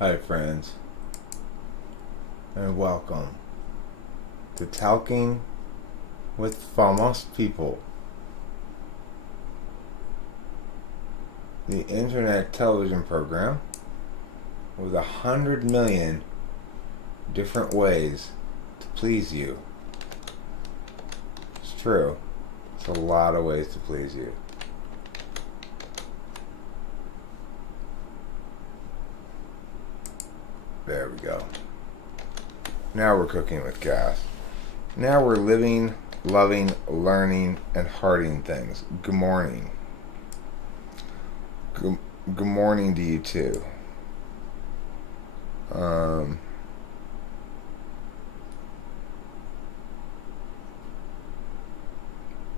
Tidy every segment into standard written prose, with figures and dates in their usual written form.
Hi, friends, and welcome to Talking with Famous People, the internet television program with 100 million different ways to please you. It's true. It's a lot of ways to please you. There we go. Now we're cooking with gas. Now we're living, loving, learning, and hearting things. Good morning. Good morning to you too.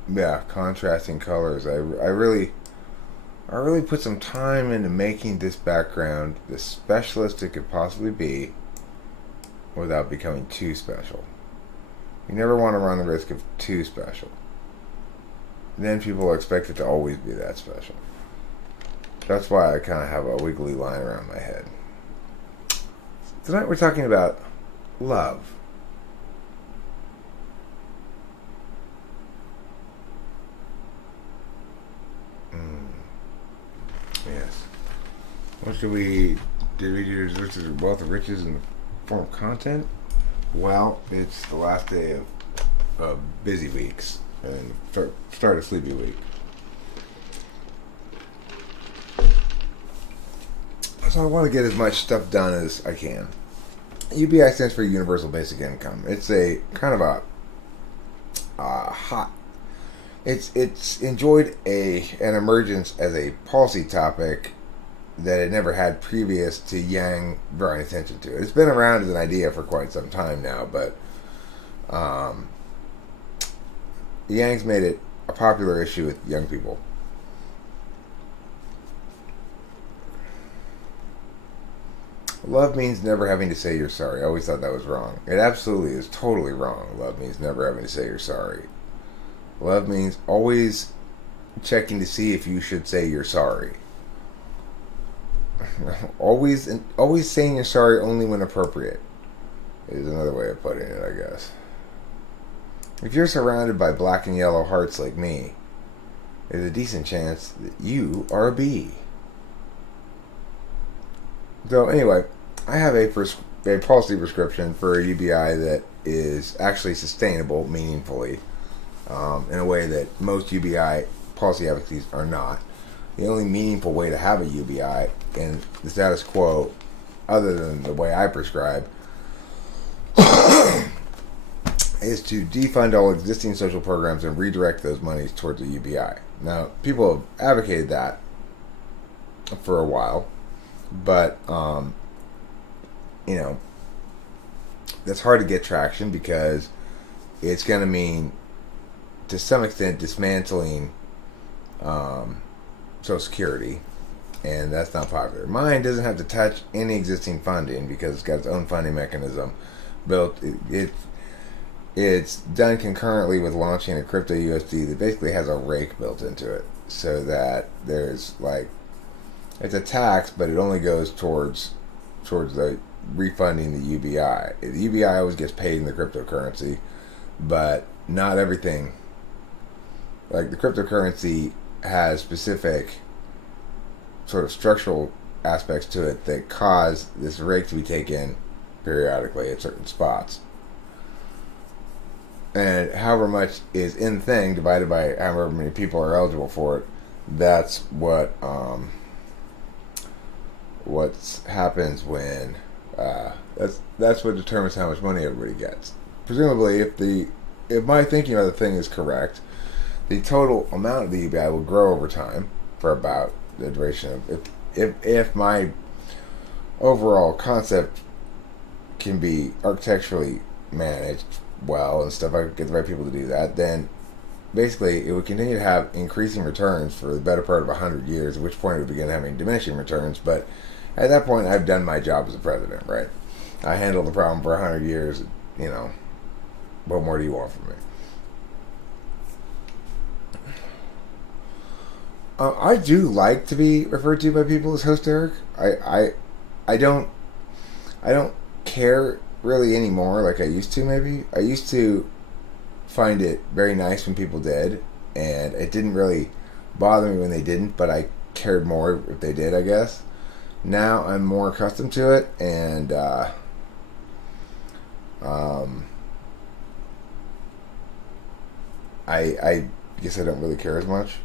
Yeah, contrasting colors. I really put some time into making this background the specialist it could possibly be without becoming too special. You never want to run the risk of too special. Then people are expected to always be that special. That's why I kind of have a wiggly line around my head. Tonight we're talking about love. Yes. What did we do? This is wealth of riches in the form of content? Well, it's the last day of busy weeks and start a sleepy week. So I want to get as much stuff done as I can. UBI stands for Universal Basic Income. It's a kind of a hot. It's enjoyed an emergence as a policy topic that it never had previous to Yang drawing attention to it. It's been around as an idea for quite some time now, but Yang's made it a popular issue with young people. Love means never having to say you're sorry. I always thought that was wrong. It absolutely is totally wrong. Love means never having to say you're sorry. Love means always checking to see if you should say you're sorry. always saying you're sorry only when appropriate is another way of putting it, I guess. If you're surrounded by black and yellow hearts like me, there's a decent chance that you are a bee. So anyway, I have a policy prescription for a UBI that is actually sustainable meaningfully, in a way that most UBI policy advocacies are not. The only meaningful way to have a UBI in the status quo, other than the way I prescribe, is to defund all existing social programs and redirect those monies towards a UBI. Now, people have advocated that for a while, but that's hard to get traction because it's going to mean, to some extent, dismantling Social Security, and that's not popular. Mine doesn't have to touch any existing funding because it's got its own funding mechanism built. It's done concurrently with launching a crypto USD that basically has a rake built into it, so that there's it's a tax, but it only goes towards the refunding the UBI. The UBI always gets paid in the cryptocurrency, but not everything. Like, the cryptocurrency has specific sort of structural aspects to it that cause this rate to be taken periodically at certain spots. And however much is in the thing divided by however many people are eligible for it, that's what happens when that's what determines how much money everybody gets. Presumably, if my thinking of the thing is correct, the total amount of the UBI will grow over time for about the duration of, if my overall concept can be architecturally managed well and stuff, I get the right people to do that, then basically it would continue to have increasing returns for the better part of 100 years, at which point it would begin having diminishing returns. But at that point, I've done my job as a president, right? I handled the problem for 100 years, what more do you want from me? I do like to be referred to by people as Host Eric. I don't I don't care really anymore like I used to. Maybe I used to find it very nice when people did, and it didn't really bother me when they didn't, but I cared more if they did, I guess. Now I'm more accustomed to it, and um, I guess I don't really care as much.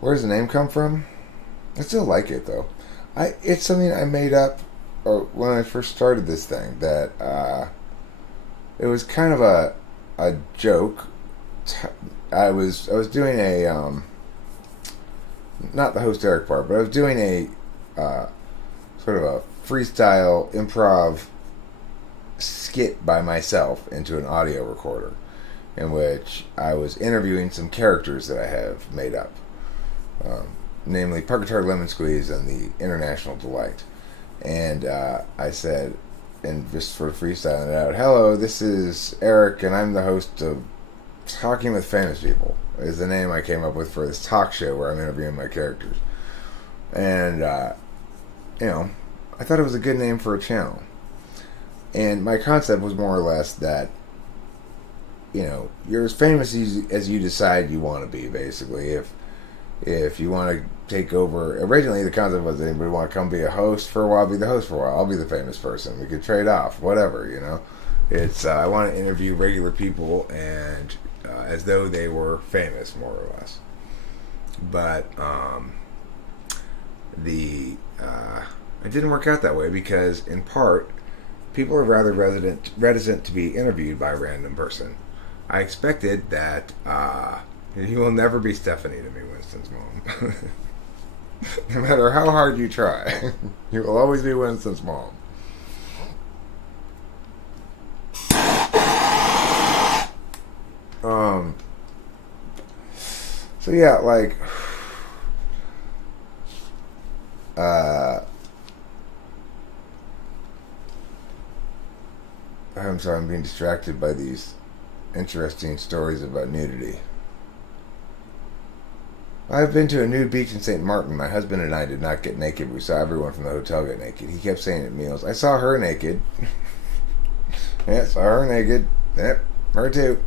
Where does the name come from? I still like it though. It's something I made up, or when I first started this thing, that it was kind of a joke. I was doing a not the host Eric part, but I was doing a sort of a freestyle improv skit by myself into an audio recorder, in which I was interviewing some characters that I have made up, namely Purgatory Lemon Squeeze and the International Delight. And I said, and just sort of freestyling it out, "Hello, this is Eric, and I'm the host of Talking with Famous People," is the name I came up with for this talk show where I'm interviewing my characters. And, I thought it was a good name for a channel. And my concept was more or less that, you're as famous as you decide you want to be, basically. If you want to take over, originally the concept was that anybody want to come be a host for a while, be the host for a while. I'll be the famous person. We could trade off, whatever. It's I want to interview regular people and as though they were famous, more or less. But it didn't work out that way because, in part, people are rather reticent to be interviewed by a random person. I expected that you will never be Stephanie to me, Winston's mom. No matter how hard you try, you will always be Winston's mom. So yeah, like, I'm sorry, I'm being distracted by these interesting stories about nudity. I've been to a nude beach in St. Martin. My husband and I did not get naked. We saw everyone from the hotel get naked. He kept saying at meals, "I saw her naked." Yeah, saw her naked. Yep, her too.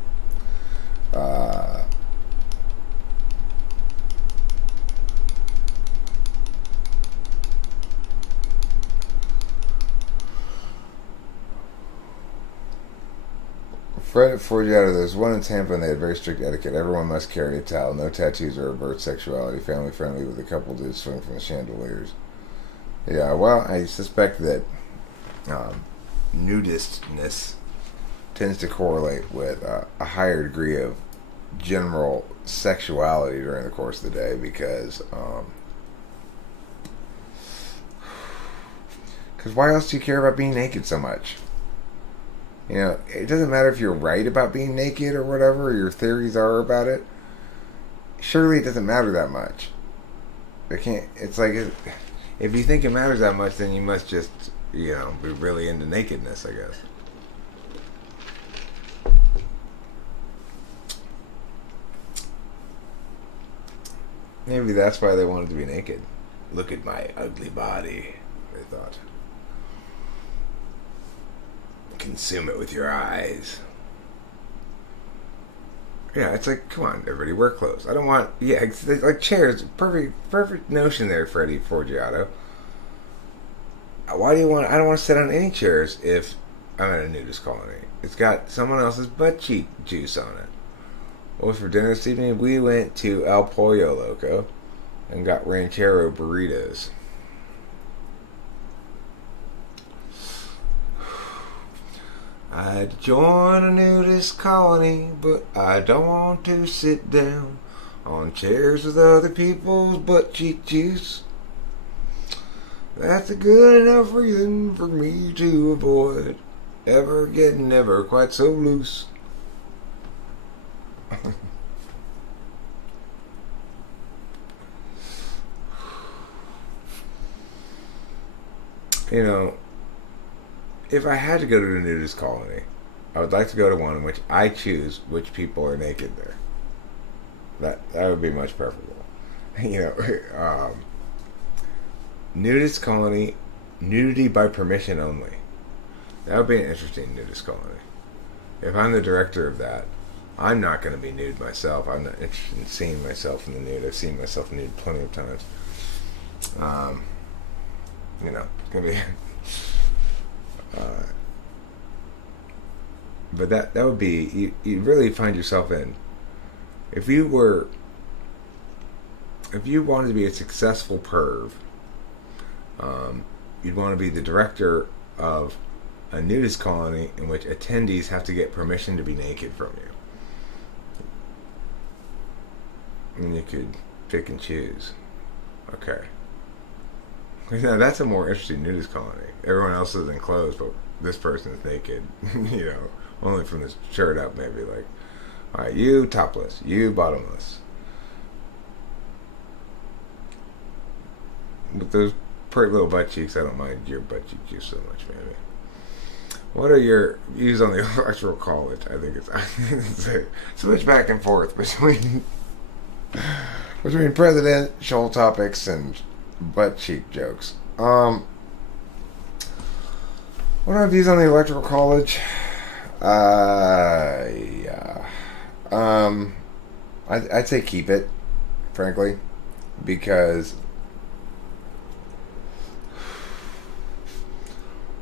Fred at Forgiato, there's one in Tampa and they had very strict etiquette. Everyone must carry a towel, no tattoos or overt sexuality, family friendly with a couple dudes swing from the chandeliers. Yeah, well, I suspect that nudistness tends to correlate with a higher degree of general sexuality during the course of the day because why else do you care about being naked so much? It doesn't matter if you're right about being naked or whatever, or your theories are about it. Surely it doesn't matter that much. It's like, if you think it matters that much, then you must just, be really into nakedness, I guess. Maybe that's why they wanted to be naked. Look at my ugly body, they thought. Consume it with your eyes. Yeah, it's like, come on, everybody, wear clothes. I don't want, it's like chairs. Perfect notion there, Freddie Forgiato. Why do you want? I don't want to sit on any chairs if I'm at a nudist colony. It's got someone else's butt cheek juice on it. What was for dinner this evening? We went to El Pollo Loco and got ranchero burritos. I'd join a nudist colony, but I don't want to sit down on chairs with other people's butt cheek juice. That's a good enough reason for me to avoid ever getting ever quite so loose. If I had to go to a nudist colony, I would like to go to one in which I choose which people are naked there. That would be much preferable. Nudist colony, nudity by permission only. That would be an interesting nudist colony. If I'm the director of that, I'm not going to be nude myself. I'm not interested in seeing myself in the nude. I've seen myself nude plenty of times. It's going to be... but that would be... You really find yourself in... If you wanted to be a successful perv, you'd want to be the director of a nudist colony in which attendees have to get permission to be naked from you. And you could pick and choose. Okay. Now that's a more interesting nudist colony. Everyone else is enclosed, but this person's naked. Only from the shirt up, maybe. Like, all right, you topless, you bottomless. With those pretty little butt cheeks, I don't mind your butt cheeks so much, maybe. What are your views on the Electoral College? I think it's a switch back and forth between presidential topics and butt cheek jokes. What are my views on the Electoral College? I'd say keep it, frankly, because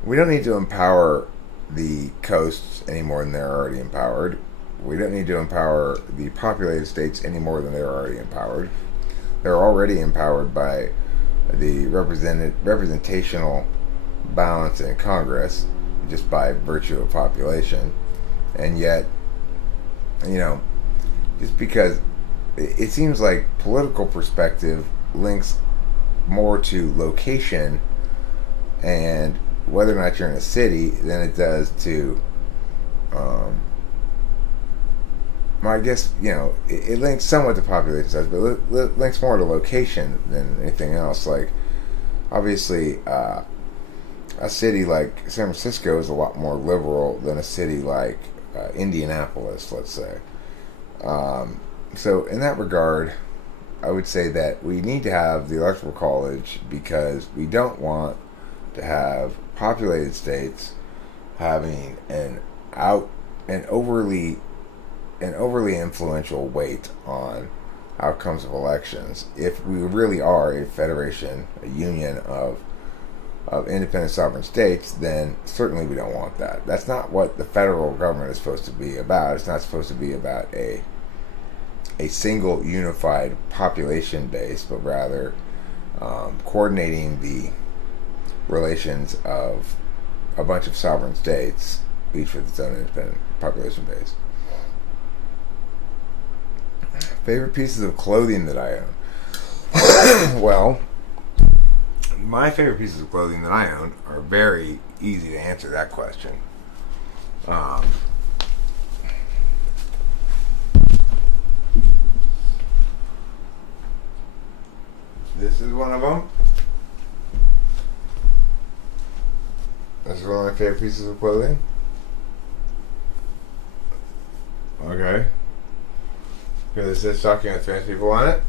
we don't need to empower the coasts any more than they're already empowered. We don't need to empower the populated states any more than they're already empowered. They're already empowered by the representational balance in Congress, just by virtue of population. And yet, just because it seems like political perspective links more to location and whether or not you're in a city than it does to I guess it links somewhat to population size, but it links more to location than anything else. Like, obviously, a city like San Francisco is a lot more liberal than a city like Indianapolis, let's say. So in that regard, I would say that we need to have the Electoral College because we don't want to have populated states having an overly influential weight on outcomes of elections. If we really are a federation, a union of independent sovereign states, then certainly we don't want that. That's not what the federal government is supposed to be about. It's not supposed to be about a single unified population base, but rather coordinating the relations of a bunch of sovereign states, each with its own independent population base. Favorite pieces of clothing that I own? Well, my favorite pieces of clothing that I own are very easy to answer that question. This is one of them. This is one of my favorite pieces of clothing. Okay. Here, this is talking with trans people on it.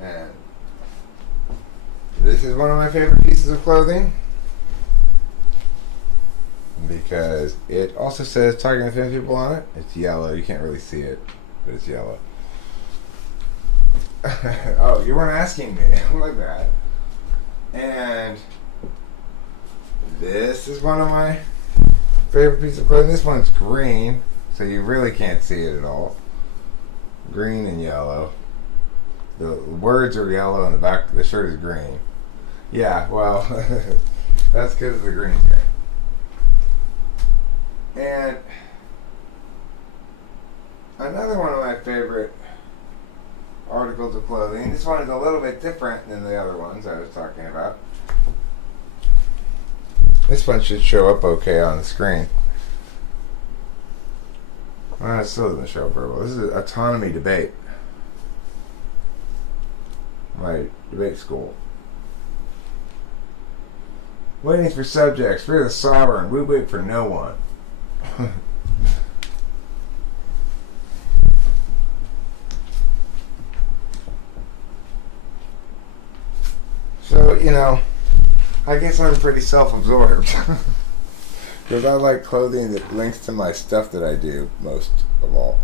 And this is one of my favorite pieces of clothing because it also says talking with trans people on it. It's yellow. You can't really see it, but it's yellow. Oh, you weren't asking me. Look at that. And this is one of my favorite pieces of clothing. This one's green, so you really can't see it at all. Green and yellow. The words are yellow and the back of the shirt is green. Yeah, well, that's because of the green thing. And another one of my favorite articles of clothing, this one is a little bit different than the other ones I was talking about. This one should show up okay on the screen. Well, it still doesn't show up very well. This is autonomy debate. My debate school. Waiting for subjects. We're the sovereign. We wait for no one. So, I guess I'm pretty self-absorbed. Because I like clothing that links to my stuff that I do most of all.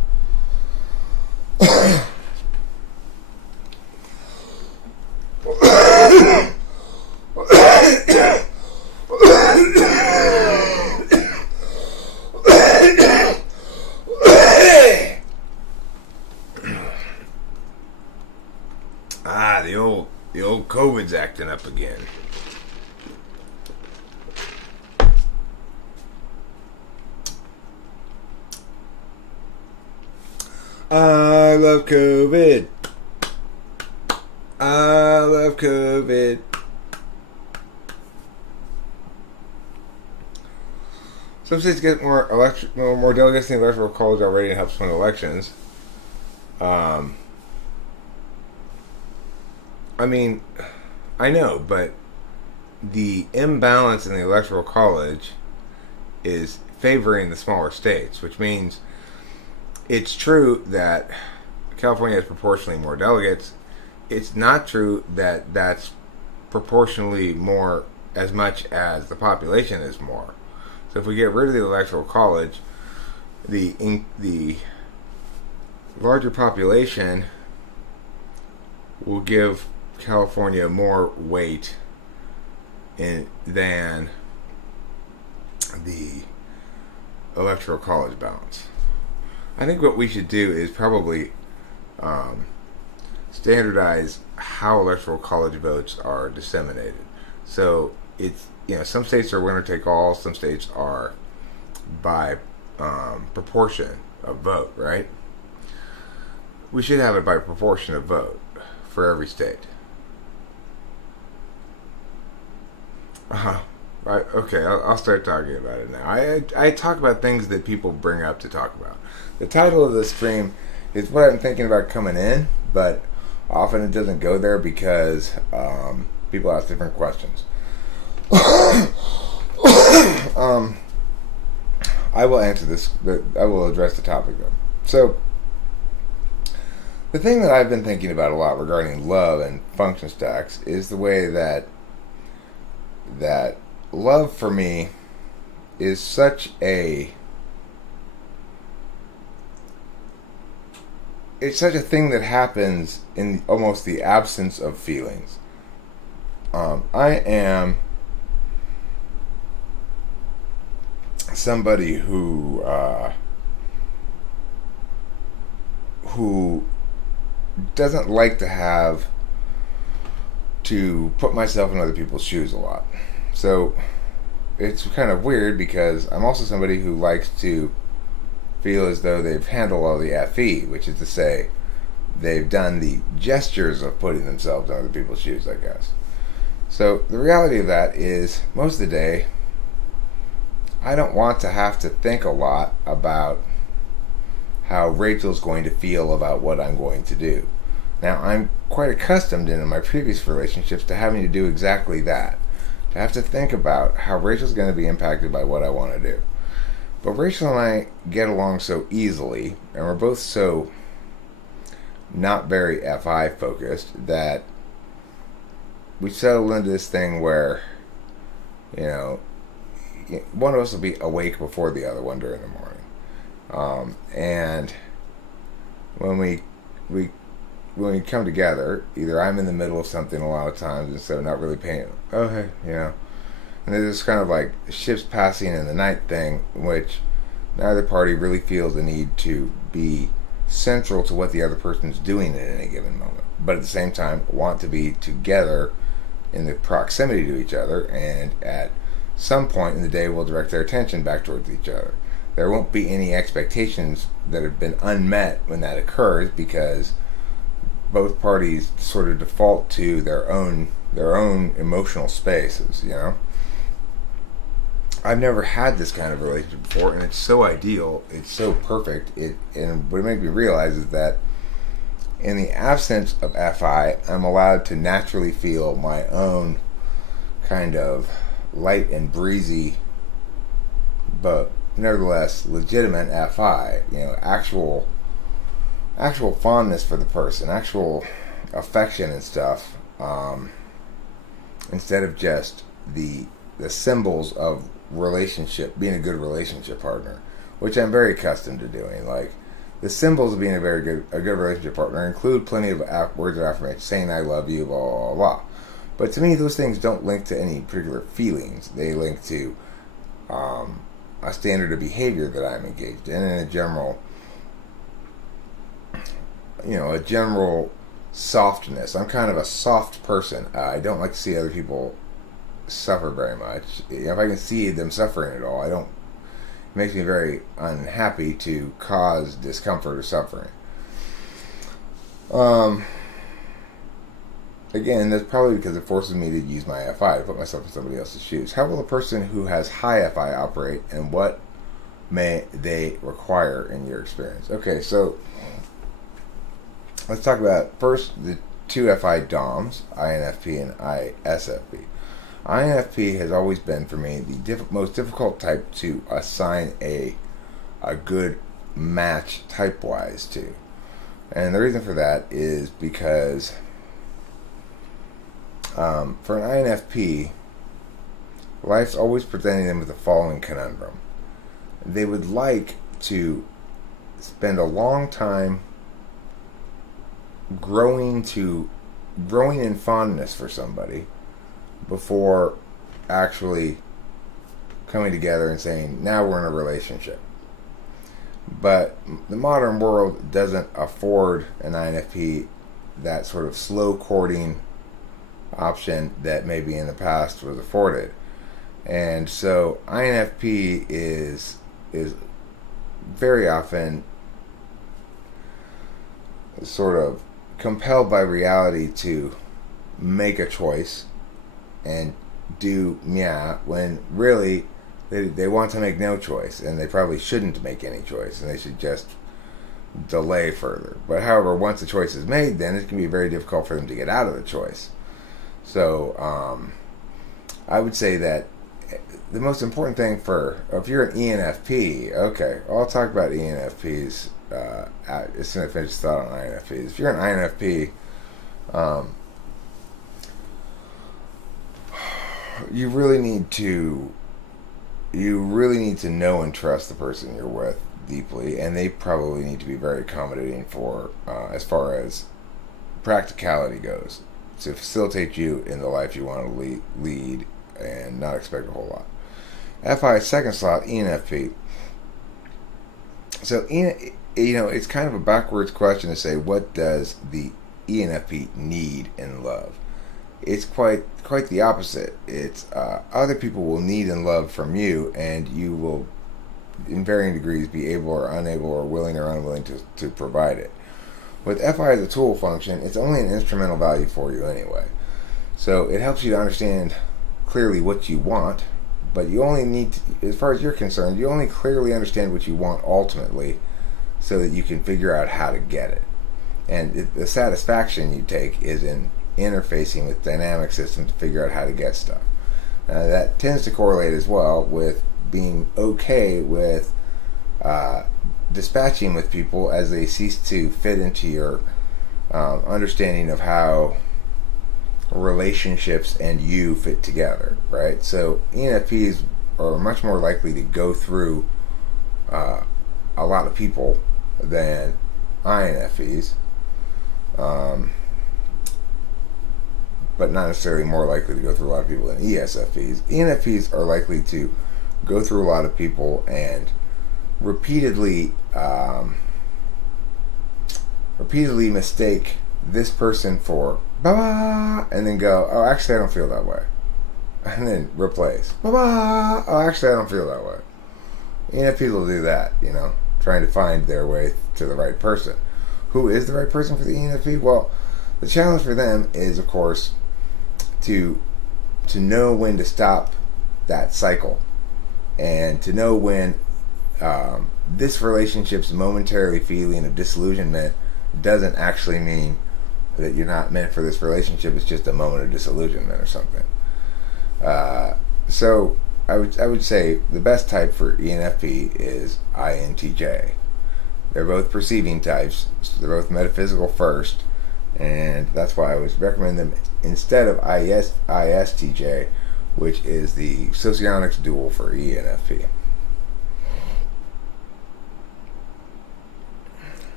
The old COVID's acting up again. I love COVID. I love COVID. Some states get more delegates in the electoral college already and helps win elections. I know, but the imbalance in the electoral college is favoring the smaller states, which means it's true that California has proportionally more delegates. It's not true that that's proportionally more as much as the population is more. So if we get rid of the electoral college, the larger population will give California more weight than the electoral college balance. I think what we should do is probably standardize how electoral college votes are disseminated. So it's some states are winner take all, some states are by proportion of vote, right? We should have it by proportion of vote for every state. Right. Okay, I'll start talking about it now. I talk about things that people bring up to talk about. The title of the stream is what I'm thinking about coming in, but often it doesn't go there because people ask different questions. I will answer this. I will address the topic though. So, the thing that I've been thinking about a lot regarding love and function stacks is the way that love for me is such a thing that happens in almost the absence of feelings. I am somebody who doesn't like to have to put myself in other people's shoes a lot. So it's kind of weird because I'm also somebody who likes to feel as though they've handled all the FE, which is to say they've done the gestures of putting themselves in other people's shoes, I guess. So the reality of that is most of the day I don't want to have to think a lot about how Rachel's going to feel about what I'm going to do. Now, I'm quite accustomed in my previous relationships to having to do exactly that. To have to think about how Rachel's going to be impacted by what I want to do. But Rachel and I get along so easily, and we're both so not very FI focused, that we settle into this thing where, one of us will be awake before the other one during the morning. And when we come together, either I'm in the middle of something a lot of times, and so not really paying, and there's this kind of like ships passing in the night thing, in which neither party really feels the need to be central to what the other person's doing at any given moment, but at the same time want to be together in the proximity to each other, and at some point in the day will direct their attention back towards each other. There won't be any expectations that have been unmet when that occurs, because both parties sort of default to their own emotional spaces. I've never had this kind of relationship before, and it's so ideal, it's so perfect. And what it made me realize is that in the absence of FI, I'm allowed to naturally feel my own kind of light and breezy, but nevertheless legitimate FI. Actual fondness for the person, actual affection and stuff. instead of just the symbols of relationship, being a good relationship partner, which I'm very accustomed to doing. Like, the symbols of being a good relationship partner include plenty of words of affirmation, saying I love you, blah blah blah. But to me, those things don't link to any particular feelings. They link to a standard of behavior that I'm engaged in, and a general, a general softness. I'm kind of a soft person. I don't like to see other people suffer very much. If I can see them suffering at all, I don't. It makes me very unhappy to cause discomfort or suffering. Again, that's probably because it forces me to use my FI to put myself in somebody else's shoes. How will a person who has high FI operate, and what may they require in your experience? Okay, so let's talk about first the two FI DOMs, INFP and ISFP. INFP has always been for me the most difficult type to assign a good match type-wise to. And the reason for that is because for an INFP, life's always presenting them with the following conundrum. They would like to spend a long time growing in fondness for somebody before actually coming together and saying, now we're in a relationship. But the modern world doesn't afford an INFP that sort of slow courting option that maybe in the past was afforded. And so INFP is very often sort of compelled by reality to make a choice and do when really they want to make no choice, and they probably shouldn't make any choice, and they should just delay further. But however, once the choice is made, then it can be very difficult for them to get out of the choice. So I would say that the most important thing if you're an ENFP, okay, I'll talk about ENFPs as soon as I finish the thought on INFPs. If you're an INFP, you really need to know and trust the person you're with deeply, and they probably need to be very accommodating for as far as practicality goes, to facilitate you in the life you want to lead and not expect a whole lot. FI second slot, ENFP. So it's kind of a backwards question to say, what does the ENFP need in love? It's quite the opposite. It's other people will need and love from you, and you will, in varying degrees, be able or unable or willing or unwilling to provide it. With FI as a tool function, it's only an instrumental value for you anyway. So it helps you to understand clearly what you want, but you only need to, as far as you're concerned, you only clearly understand what you want ultimately so that you can figure out how to get it. And the satisfaction you take is in interfacing with dynamic systems to figure out how to get stuff. That tends to correlate as well with being okay with dispatching with people as they cease to fit into your understanding of how relationships and you fit together, right? So ENFPs are much more likely to go through a lot of people than INFPs, but not necessarily more likely to go through a lot of people than ESFPs. ENFPs are likely to go through a lot of people and repeatedly mistake this person for blah, and then go, oh, actually I don't feel that way, and then replace blah, oh, actually I don't feel that way. ENFPs will do that, trying to find their way to the right person. Who is the right person for the ENFP? Well, the challenge for them is, of course, to know when to stop that cycle, and to know when this relationship's momentarily feeling of disillusionment doesn't actually mean that you're not meant for this relationship. It's just a moment of disillusionment or something. So I would say the best type for ENFP is INTJ. They're both perceiving types. So they're both metaphysical first. And that's why I would recommend them instead of ISTJ, which is the socionics dual for ENFP.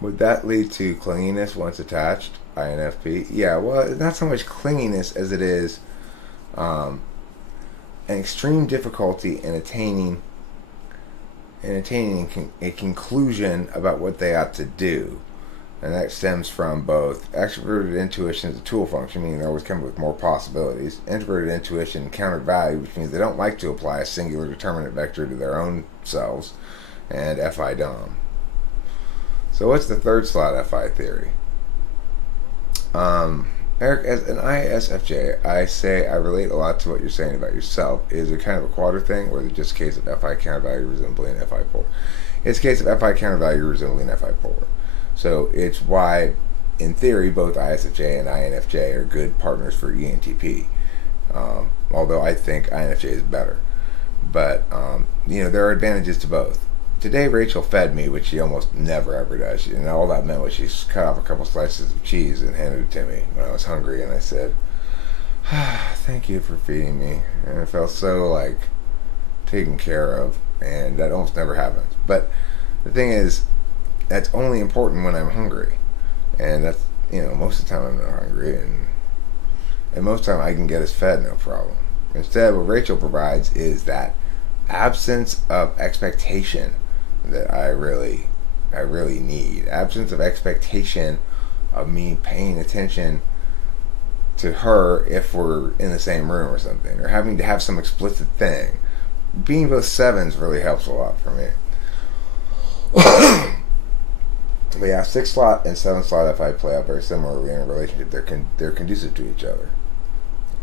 Would that lead to clinginess once attached? INFP? Yeah, well, not so much clinginess as it is an extreme difficulty in attaining a conclusion about what they ought to do. And that stems from both extroverted intuition as a tool function, meaning they always come up with more possibilities, introverted intuition counter value, which means they don't like to apply a singular determinate vector to their own selves, and FI Dom. So what's the third slot FI theory? Eric, as an ISFJ, I say I relate a lot to what you're saying about yourself. Is it kind of a quadra thing, or is it just a case of FI counter value resembling FI polar? It's a case of FI counter value resembling FI polar. So it's why, in theory, both ISFJ and INFJ are good partners for ENTP. Although I think INFJ is better. But, there are advantages to both. Today, Rachel fed me, which she almost never ever does. And all that meant was she cut off a couple slices of cheese and handed it to me when I was hungry. And I said, thank you for feeding me. And I felt so, taken care of. And that almost never happens. But the thing is, that's only important when I'm hungry. And that's, most of the time I'm not hungry. And most of the time I can get us fed, no problem. Instead, what Rachel provides is that absence of expectation that I really need. Absence of expectation of me paying attention to her if we're in the same room or something, or having to have some explicit thing. Being both sevens really helps a lot for me. But yeah, 6 slot and 7 slot FI play out very similarly in a relationship. They're conducive to each other.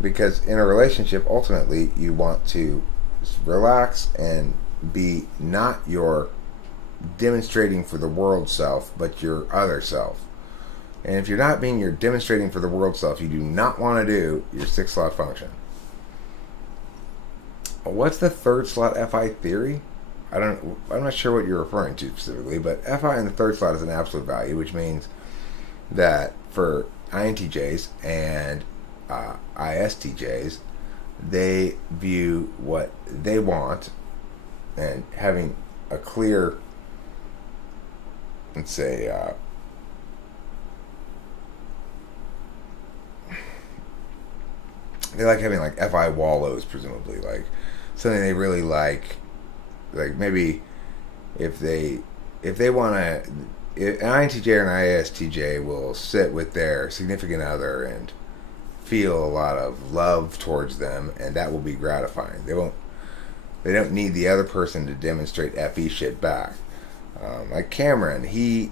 Because in a relationship, ultimately, you want to relax and be not your demonstrating for the world self, but your other self. And if you're not being your demonstrating for the world self, you do not want to do your 6 slot function. What's the 3rd slot FI theory? I'm not sure what you're referring to specifically, but FI in the 3rd slot is an absolute value, which means that for INTJs and ISTJs, they view what they want, and having a clear, let's say, they like having FI wallows, presumably, something they really like maybe if they want to, an INTJ or an ISTJ will sit with their significant other and feel a lot of love towards them, and that will be gratifying. They don't need the other person to demonstrate FE shit back. Like Cameron, his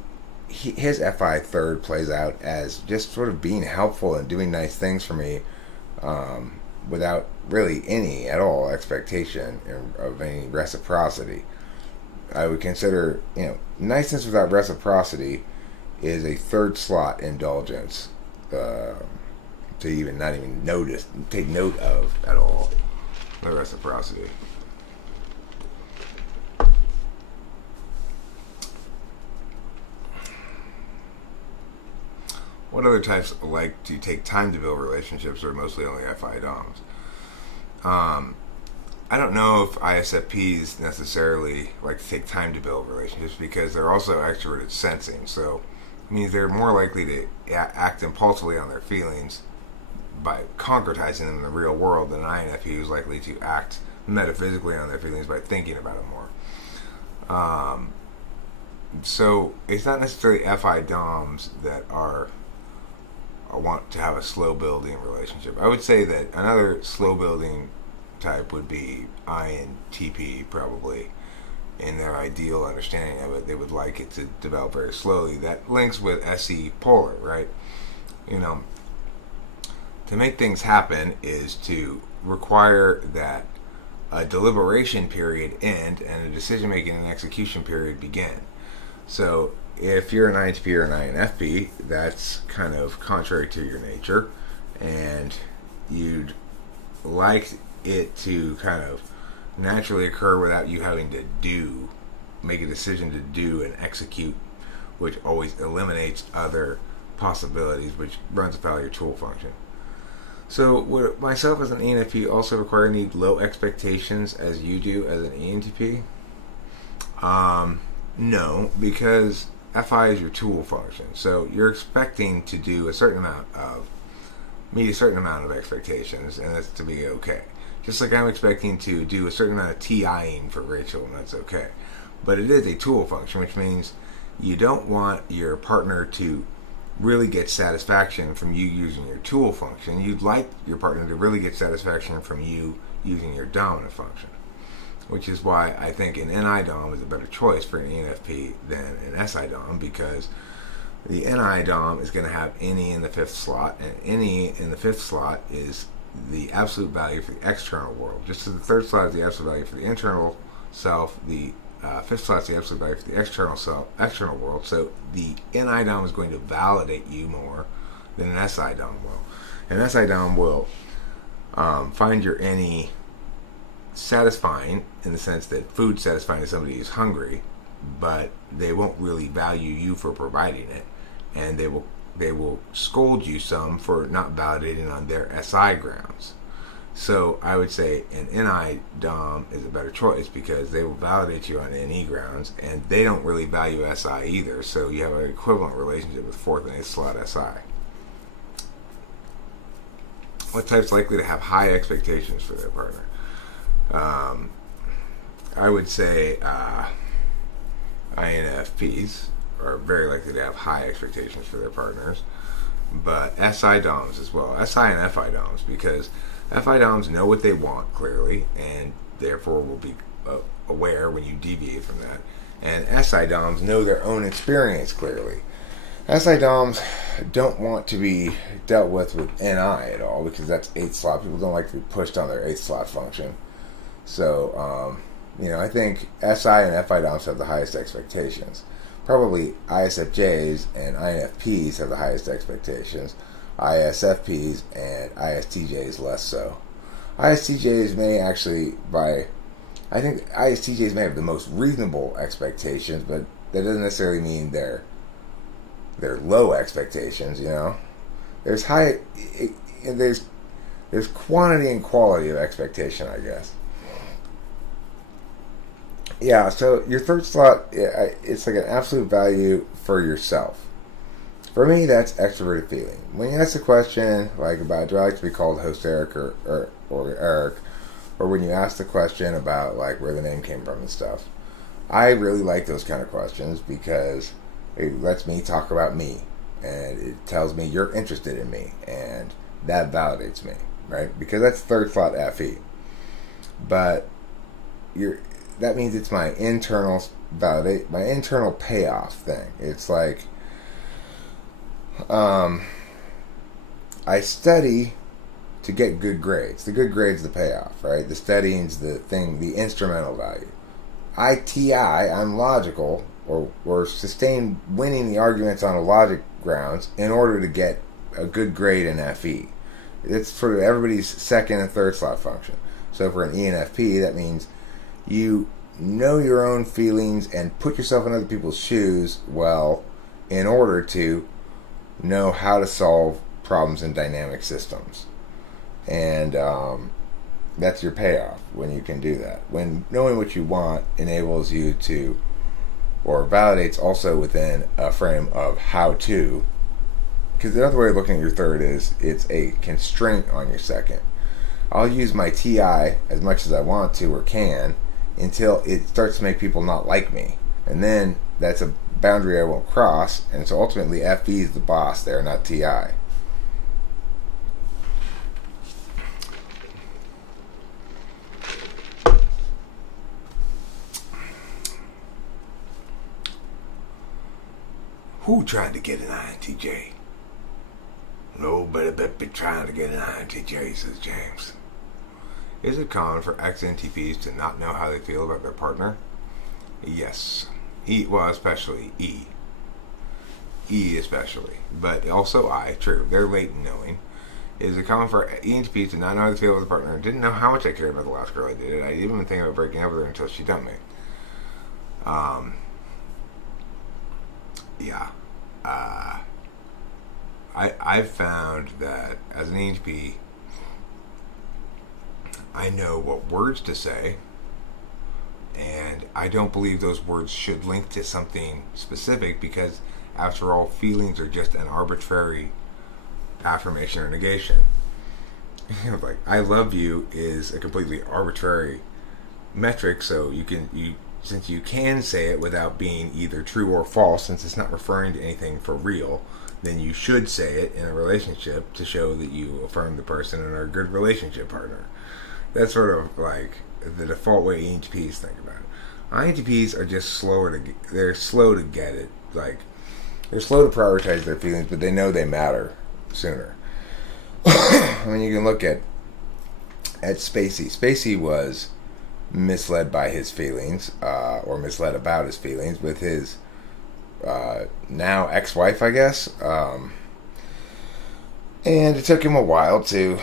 FI 3rd plays out as just sort of being helpful and doing nice things for me, without really any at all expectation of any reciprocity. I would consider, niceness without reciprocity is a 3rd slot indulgence, to even not even take note of at all, the reciprocity. What other types do you take time to build relationships, or mostly only FI DOMs? I don't know if ISFPs necessarily like to take time to build relationships, because they're also extroverted sensing. So it means they're more likely to act impulsively on their feelings by concretizing them in the real world than an INFP, who's likely to act metaphysically on their feelings by thinking about them more. So it's not necessarily FI DOMs that want to have a slow building relationship. I would say that another slow building type would be INTP, probably, in their ideal understanding of it. They would like it to develop very slowly. That links with SE polar, right? To make things happen is to require that a deliberation period end and a decision making and execution period begin. So if you're an INTP or an INFP, that's kind of contrary to your nature, and you'd like it to kind of naturally occur without you having to do make a decision to do and execute, which always eliminates other possibilities, which runs afoul of your tool function. So, would myself as an ENFP also require need low expectations as you do as an ENTP? No, because FI is your tool function. So you're expecting to do meet a certain amount of expectations, and that's to be okay. Just like I'm expecting to do a certain amount of TIing for Rachel, and that's okay. But it is a tool function, which means you don't want your partner to really get satisfaction from you using your tool function. You'd like your partner to really get satisfaction from you using your dominant function, which is why I think an NI Dom is a better choice for an ENFP than an SI Dom, because the NI Dom is going to have any in the fifth slot, and any in the fifth slot is the absolute value for the external world. Just as the third slot is the absolute value for the internal self, the fifth slot is the absolute value for the external world. So the NI Dom is going to validate you more than an SI Dom will. An SI Dom will find your any satisfying in the sense that food satisfying to somebody who's hungry, but they won't really value you for providing it, and they will scold you some for not validating on their SI grounds. So I would say an NI Dom is a better choice because they will validate you on NE grounds, and they don't really value SI either. So you have an equivalent relationship with fourth and eighth slot SI. What type's likely to have high expectations for their partner? I would say INFPs are very likely to have high expectations for their partners, but SI Doms as well. SI and FI Doms, because FI Doms know what they want clearly, and therefore will be aware when you deviate from that. And SI Doms know their own experience clearly. SI Doms don't want to be dealt with NI at all, because that's 8th slot. People don't like to be pushed on their 8th slot function. So, I think SI and FI Doms have the highest expectations. Probably ISFJs and INFPs have the highest expectations. ISFPs and ISTJs less so. ISTJs may actually, I think ISTJs may have the most reasonable expectations, but that doesn't necessarily mean they're low expectations. There's there's quantity and quality of expectation, I guess. Yeah, so your third slot, it's like an absolute value for yourself. For me, that's extroverted feeling. When you ask a question like about, do I like to be called host Eric or Eric, or when you ask the question about like where the name came from and stuff, I really like those kind of questions because it lets me talk about me, and it tells me you're interested in me, and that validates me, right? Because that's third slot FE. But that means it's my internal payoff thing. It's like I study to get good grades. The good grades, the payoff, right? The studying's the thing, the instrumental value. I'm logical or sustain winning the arguments on a logic grounds in order to get a good grade in FE. It's for everybody's second and third slot function. So for an ENFP, that means you know your own feelings and put yourself in other people's shoes well in order to know how to solve problems in dynamic systems. And that's your payoff when you can do that. When knowing what you want enables you to, or validates also within a frame of how to, because the other way of looking at your third is it's a constraint on your second. I'll use my TI as much as I want to or can until it starts to make people not like me. And then that's a boundary I won't cross. And so ultimately FE is the boss there, not TI. Who tried to get an INTJ? Nobody but be trying to get an INTJ, says James. Is it common for ex-NTPs to not know how they feel about their partner? Yes. Especially E. E especially. But also I, true. They're late in knowing. Is it common for ENTPs to not know how they feel about their partner? Didn't know how much I cared about the last girl I dated. I didn't even think about breaking up with her until she dumped me. Um, yeah. I've found that as an ENTP, I know what words to say, and I don't believe those words should link to something specific because, after all, feelings are just an arbitrary affirmation or negation. Like "I love you" is a completely arbitrary metric, so you since you can say it without being either true or false, since it's not referring to anything for real, then you should say it in a relationship to show that you affirm the person and are a good relationship partner. That's sort of like the default way ENTPs think about it. INTPs are just they're slow to get it. Like, they're slow to prioritize their feelings, but they know they matter sooner. I mean, you can look at Spacey. Spacey was misled by his feelings, or misled about his feelings with his now ex-wife, I guess. And it took him a while to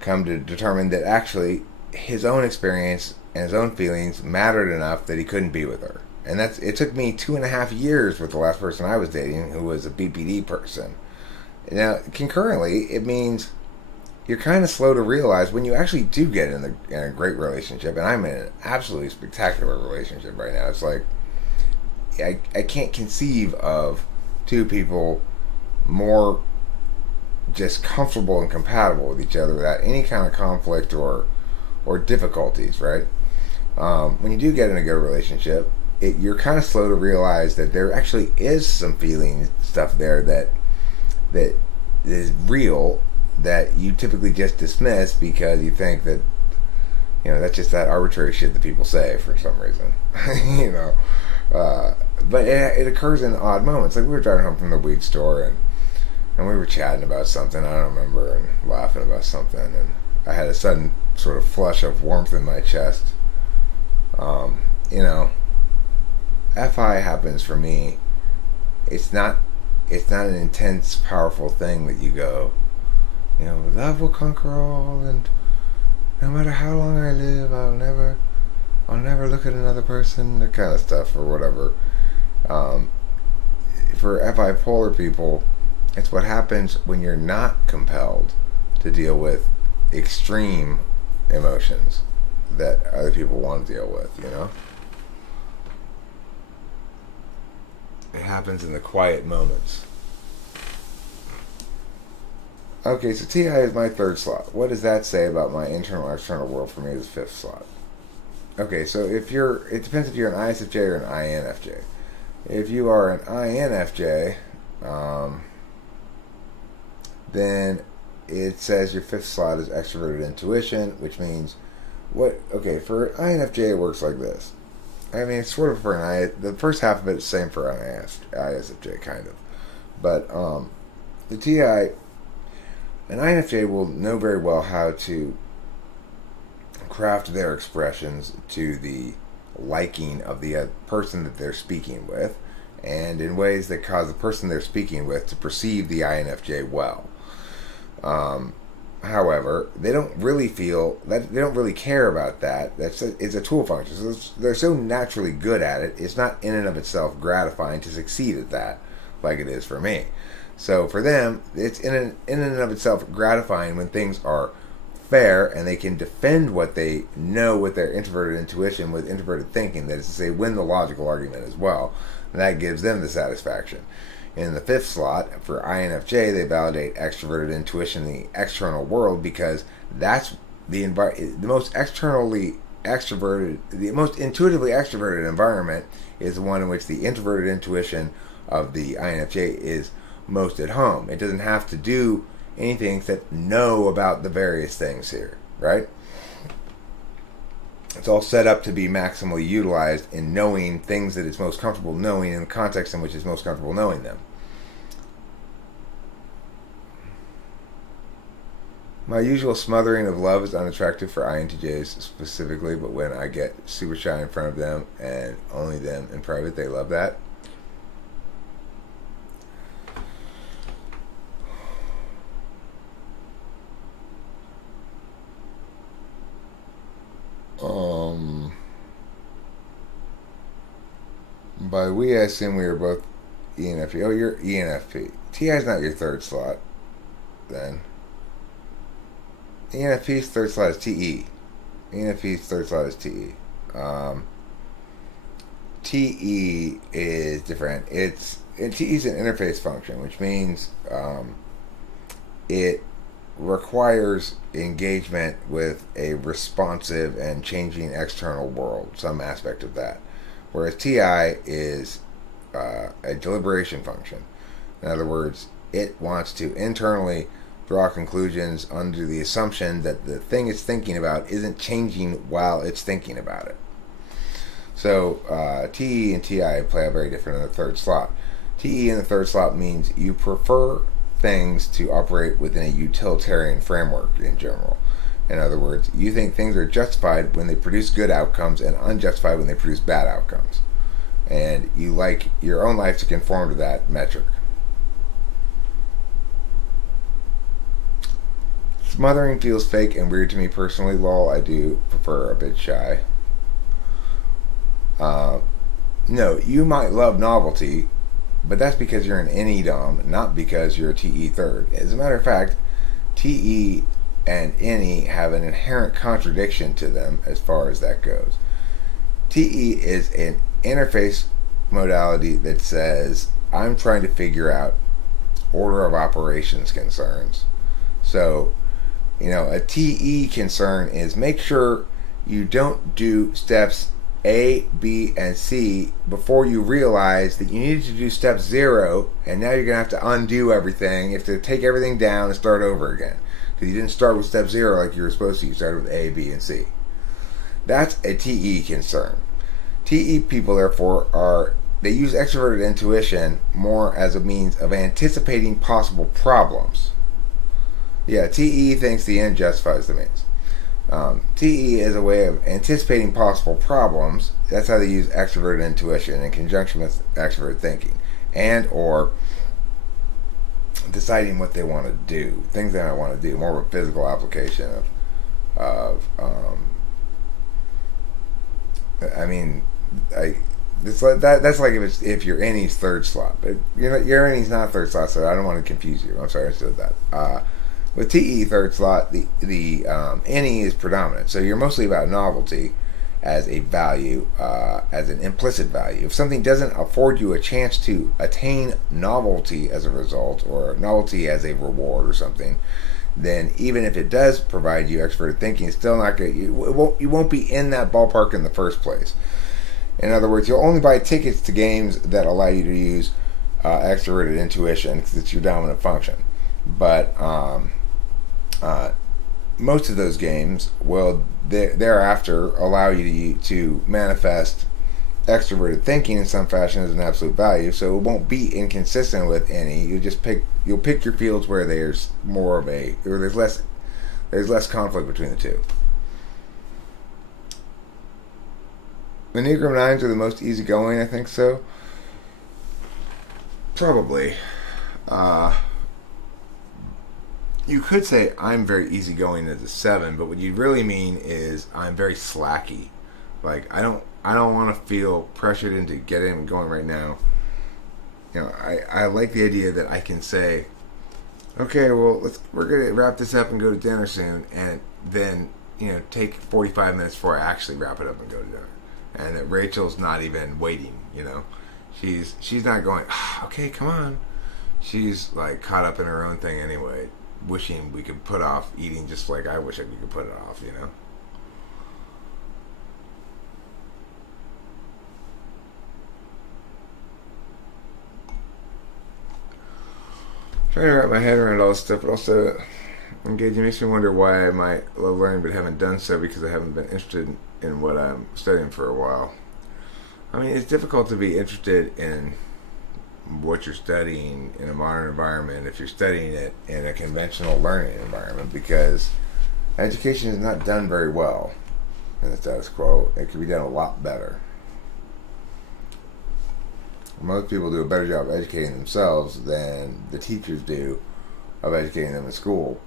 come to determine that actually his own experience and his own feelings mattered enough that he couldn't be with her. And it took me 2.5 years with the last person I was dating, who was a BPD person. Now, concurrently, it means you're kind of slow to realize when you actually do get in a great relationship, and I'm in an absolutely spectacular relationship right now. It's like, I can't conceive of two people more just comfortable and compatible with each other without any kind of conflict or difficulties, right? When you do get in a good relationship, you're kind of slow to realize that there actually is some feeling stuff there that is real, that you typically just dismiss because you think that, that's just that arbitrary shit that people say for some reason. But it occurs in odd moments. Like, we were driving home from the weed store, and we were chatting about something, I don't remember, and laughing about something, and I had a sudden sort of flush of warmth in my chest. FI happens for me. It's not an intense, powerful thing that you go, love will conquer all, and no matter how long I live, I'll never look at another person, that kind of stuff, or whatever. For FI polar people, it's what happens when you're not compelled to deal with extreme emotions that other people want to deal with, It happens in the quiet moments. Okay, so TI is my third slot. What does that say about my internal external world for me as fifth slot? Okay, so it depends if you're an ISFJ or an INFJ. If you are an INFJ, then it says your fifth slot is extroverted intuition, which means for INFJ it works like this. I mean, it's sort of the first half of it is the same for ISFJ, kind of. But the TI, an INFJ will know very well how to craft their expressions to the liking of the person that they're speaking with, and in ways that cause the person they're speaking with to perceive the INFJ well. However, they don't really care about that. It's a tool function. So they're so naturally good at it. It's not in and of itself gratifying to succeed at that, like it is for me. So for them, it's in and of itself gratifying when things are fair and they can defend what they know with their introverted intuition, with introverted thinking. That is to say, win the logical argument as well. And that gives them the satisfaction. In the fifth slot, for INFJ, they validate extroverted intuition in the external world because that's the most intuitively extroverted environment is the one in which the introverted intuition of the INFJ is most at home. It doesn't have to do anything except know about the various things here, right? It's all set up to be maximally utilized in knowing things that it's most comfortable knowing in the context in which it's most comfortable knowing them. My usual smothering of love is unattractive for INTJs specifically, but when I get super shy in front of them and only them in private, they love that. By we, I assume we are both ENFP. Oh, you're ENFP. TI is not your third slot, then. ENFP's third slot is TE. ENFP's third slot is TE. TE is different. TE is an interface function, which means it requires engagement with a responsive and changing external world, some aspect of that. Whereas TI is a deliberation function. In other words, it wants to internally draw conclusions under the assumption that the thing it's thinking about isn't changing while it's thinking about it. So TE and TI play out very different in the third slot. TE in the third slot means you prefer things to operate within a utilitarian framework in general. In other words, you think things are justified when they produce good outcomes and unjustified when they produce bad outcomes. And you like your own life to conform to that metric. Smothering feels fake and weird to me personally. Lol, I do prefer a bit shy. No, you might love novelty, but that's because you're an NE-DOM, not because you're a TE third. As a matter of fact, TE and NE have an inherent contradiction to them as far as that goes. TE is an interface modality that says, I'm trying to figure out order of operations concerns. So, a TE concern is make sure you don't do steps A, B, and C before you realize that you needed to do step 0, and now you're going to have to undo everything. You have to take everything down and start over again. Because you didn't start with step 0 like you were supposed to. You started with A, B, and C. That's a TE concern. TE people, therefore, they use extroverted intuition more as a means of anticipating possible problems. Yeah, TE thinks the end justifies the means. TE is a way of anticipating possible problems. That's how they use extroverted intuition in conjunction with extroverted thinking, and or deciding what they want to do, things they might want to do, more of a physical application of that's like if you're NE's third slot, but your NE's not third slot, so I don't want to confuse you. I'm sorry I said that. With TE third slot, the NE is predominant, so you're mostly about novelty as a value, as an implicit value. If something doesn't afford you a chance to attain novelty as a result, or novelty as a reward or something, then even if it does provide you extroverted thinking, it's still not good. You won't be in that ballpark in the first place. In other words, you'll only buy tickets to games that allow you to use extroverted intuition because it's your dominant function. But most of those games will thereafter allow you to manifest extroverted thinking in some fashion as an absolute value, so it won't be inconsistent with any. You'll pick your fields where there's more of there's less conflict between the two. Enneagram 9s are the most easygoing, I think so. Probably. You could say I'm very easygoing as a 7, but what you really mean is I'm very slacky. Like I don't want to feel pressured into getting going right now. I like the idea that I can say, okay, well we're gonna wrap this up and go to dinner soon, and then take 45 minutes before I actually wrap it up and go to dinner, and that Rachel's not even waiting. She's not going, okay, come on. She's like caught up in her own thing anyway, wishing we could put off eating just like I wish we could put it off, Trying to wrap my head around all this stuff, but also engaging makes me wonder why I might love learning but haven't done so because I haven't been interested in what I'm studying for a while. I mean, it's difficult to be interested in what you're studying in a modern environment if you're studying it in a conventional learning environment, because education is not done very well in the status quo. It could be done a lot better. Most people do a better job of educating themselves than the teachers do of educating them in school.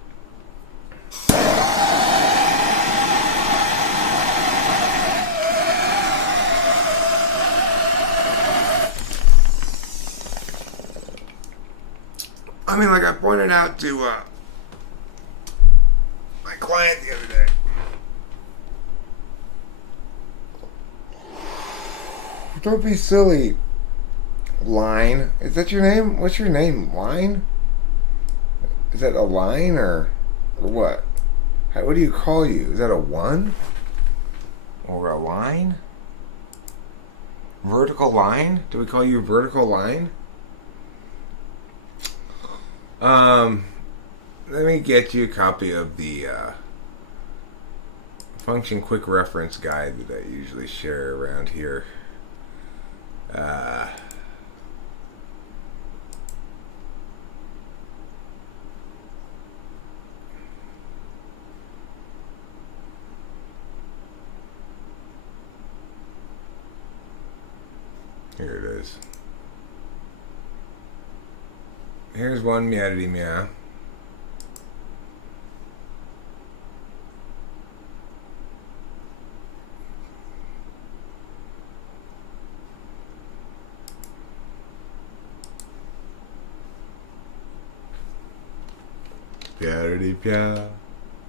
I mean, like I pointed out to my client the other day. Don't be silly, Line. Is that your name? What's your name? Line? Is that a line or what? What do you call you? Is that a 1? Or a line? Vertical line? Do we call you vertical line? Let me get you a copy of the function quick reference guide that I usually share around here. Here it is. Here's one Nudity meow. Nudity pia,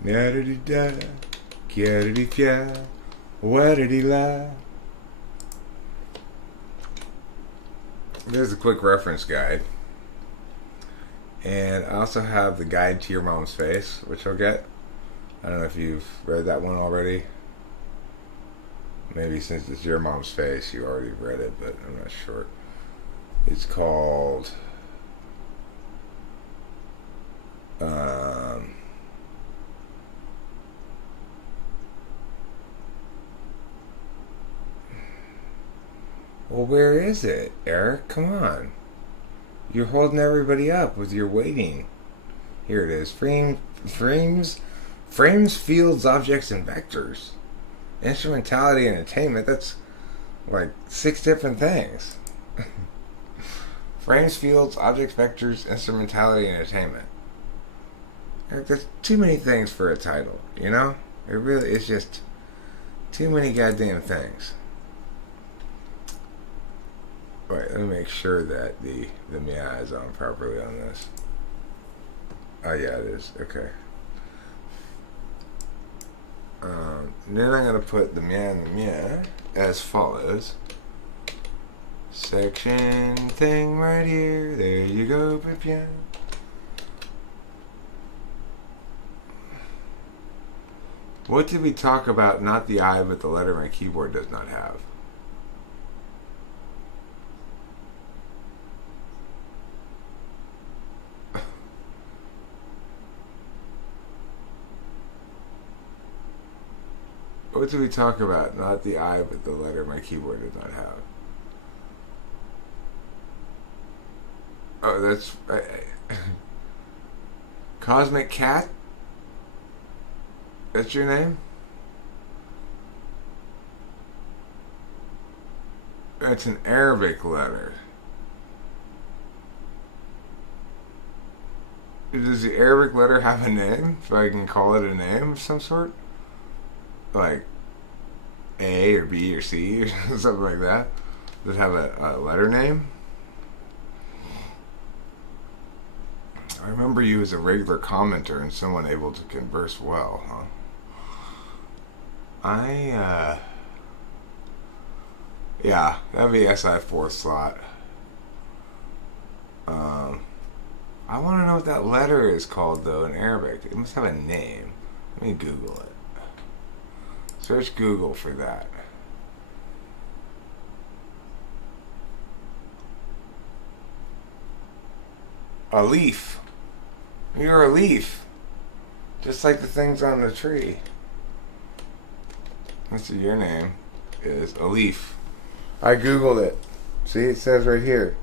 nudity da, nudity pia, wadity la. There's a quick reference guide. And I also have the guide to your mom's face, which I'll get. I don't know if you've read that one already. Maybe since it's your mom's face, you already read it, but I'm not sure. It's called well, where is it, Eric? Come on. You're holding everybody up with your waiting. Here it is. Frames, fields, objects, and vectors. Instrumentality and attainment. That's like 6 different things. Frames, fields, objects, vectors, instrumentality, and attainment. There's too many things for a title, you know? It really is just too many goddamn things. Alright, let me make sure that the meow is on properly on this. Oh yeah, it is. Okay. Then I'm going to put the meow as follows. Section thing right here. There you go, Pipia. What did we talk about? Not the I, but the letter my keyboard does not have. What did we talk about? Not the I, but the letter my keyboard does not have. Oh, that's... Cosmic Cat? That's your name? That's an Arabic letter. Does the Arabic letter have a name? So I can call it a name of some sort? Like A or B or C or something like that? Does it have a letter name? I remember you as a regular commenter and someone able to converse well, huh? Yeah, that'd be SI 4th slot. I want to know what that letter is called though in Arabic. It must have a name. Let me Google it. Search Google for that. A leaf. You're a leaf. Just like the things on the tree. Let's see, your name is a leaf. I Googled it. See, it says right here.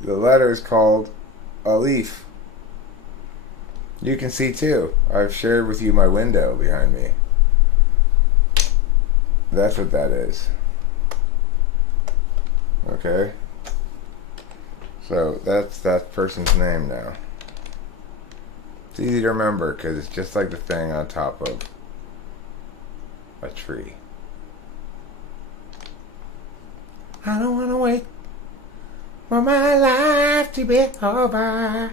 The letter is called a leaf. You can see too. I've shared with you my window behind me. That's what that is. Okay. So that's that person's name now. It's easy to remember because it's just like the thing on top of a tree. I don't want to wait for my life to be over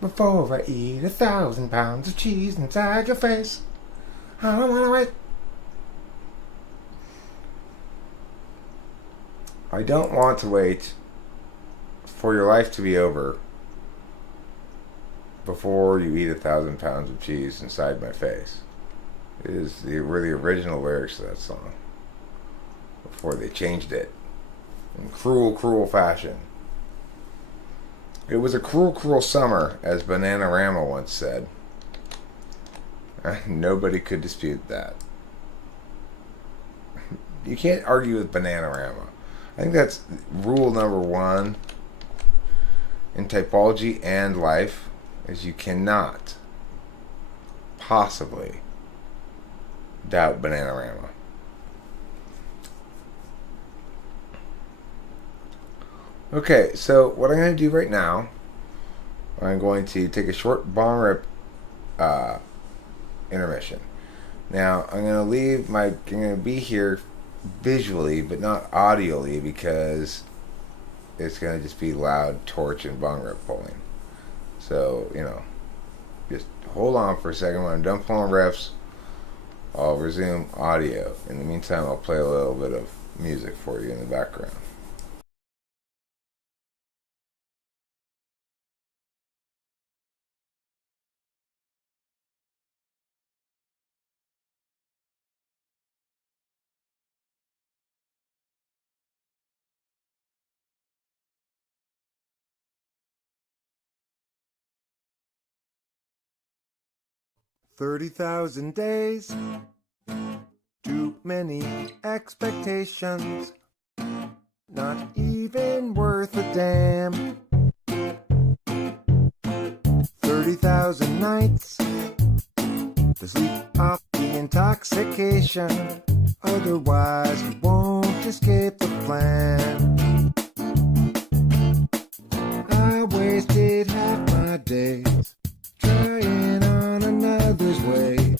before I eat 1,000 pounds of cheese inside your face. I don't wanna wait. I don't want to wait for your life to be over before you eat 1,000 pounds of cheese inside my face. Were the original lyrics to that song before they changed it in cruel, cruel fashion. It was a cruel, cruel summer, as Bananarama once said. Nobody could dispute that. You can't argue with Bananarama. I think that's rule number one in typology and life, is you cannot possibly doubt Bananarama. Okay, so what I'm going to do right now, I'm going to take a short bong rip intermission. Now, I'm going to be here visually, but not audially, because it's going to just be loud torch and bong rip pulling. So, just hold on for a second. When I'm done pulling riffs, I'll resume audio. In the meantime, I'll play a little bit of music for you in the background. "30,000 days, too many expectations, not even worth a damn. 30,000 nights to sleep off the intoxication, otherwise we won't escape the plan. I wasted half my days trying on another's way,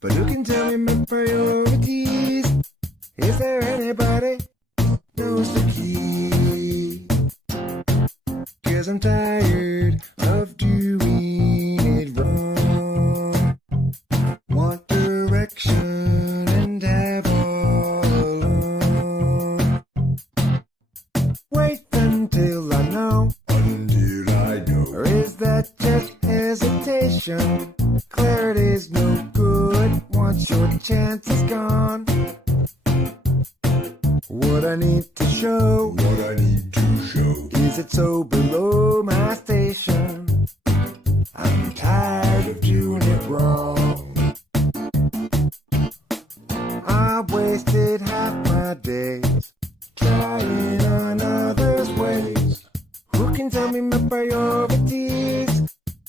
but who can tell me my priorities? Is there anybody knows the key? 'Cause I'm tired of doing it wrong. Want direction and have all along. Wait until I know. Or is that just hesitation? Clarity's no good once your chance is gone. What I need to show is it so below my station? I'm tired of doing it wrong. I wasted half my days trying on others' ways. Who can tell me my priorities?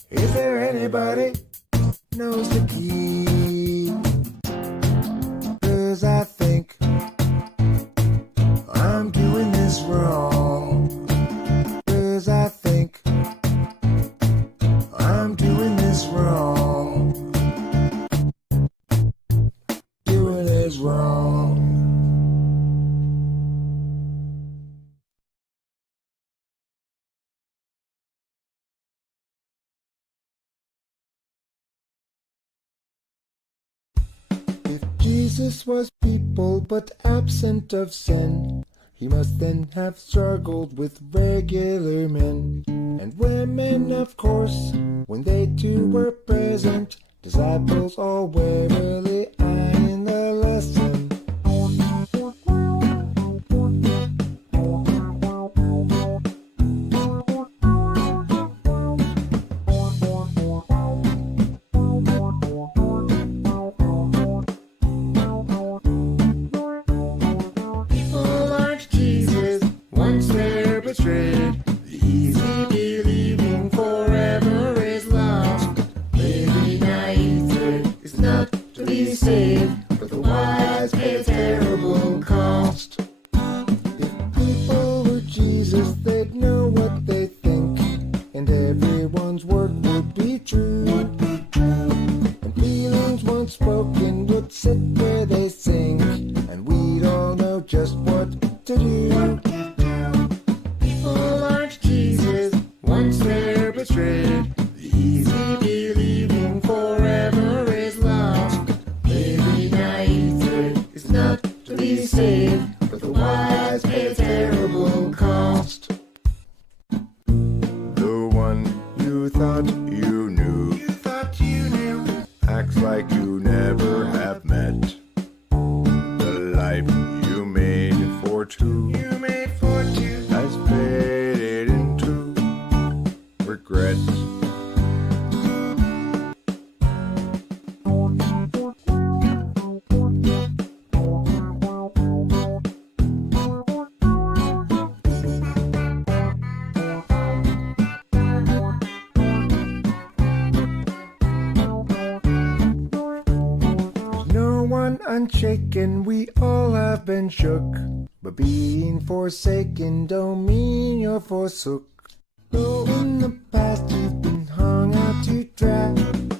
Is there anybody knows the key? 'Cause I think I'm doing this wrong. 'Cause I think I'm doing this wrong. Doing it wrong. If Jesus was people but absent of sin, he must then have struggled with regular men and women, of course, when they too were present. Disciples all warily eyeing the lesson. People aren't Jesus once they're betrayed. The easy believing forever is lost. Living naively is not to be saved, but the wise unshaken, we all have been shook. But being forsaken don't mean you're forsook. Though in the past you've been hung out to dry,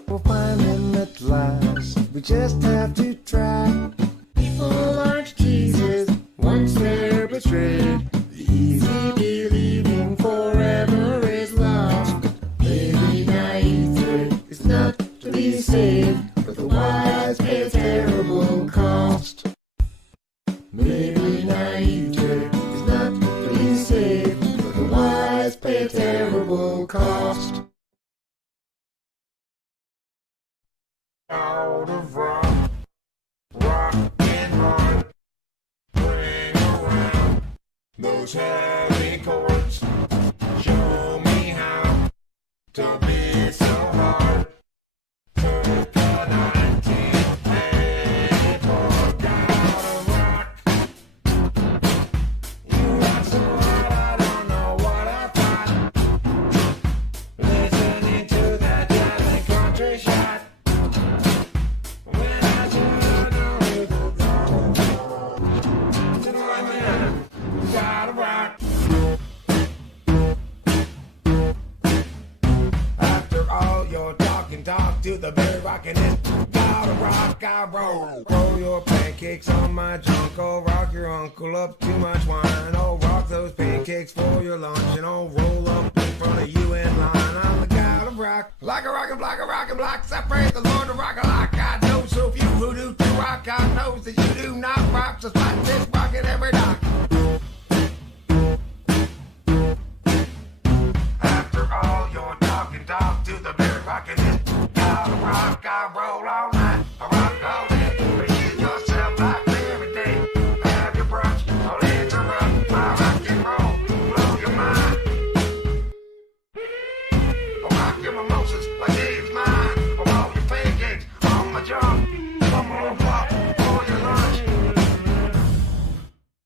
we'll find them at last. We just have to try. People aren't Jesus once they're betrayed. The easy believing forever is lost. Maybe naivete is not to be saved, but the wise pay a terrible cost. Maybe naivete is not to be saved, but the wise pay a terrible cost. Out of rock, rock and heart, bring around those heavy chords. Show me how to be so hard. Took a 1984 out of rock. You got so hard, I don't know what I thought. Listening to that jazz and country shot. When I should know you go down. Gotta rock. After all your talk to the very rockin' it. Gotta rock, I roll. Roll your pancakes on my junk. Oh, rock your uncle up too much wine. Oh, rock those pancakes for your lunch. And oh, roll up in front of you in line. I'm the guy to rock. Like a rockin' block, a rockin' block. Separate the Lord to rock a like I know. So if you who do to rock, God knows that you do not rock. Just like this, rockin' every dock. After all your talking, talk to the very rockin' it. Gotta rock, I roll all night. I rock all day. Feel yourself like every day. Have your brunch, I'll interrupt my rock and roll. Blow your mind. I'll rock your mimosas like it's mine. I'll roll your pancakes on my junk. One more block for your lunch.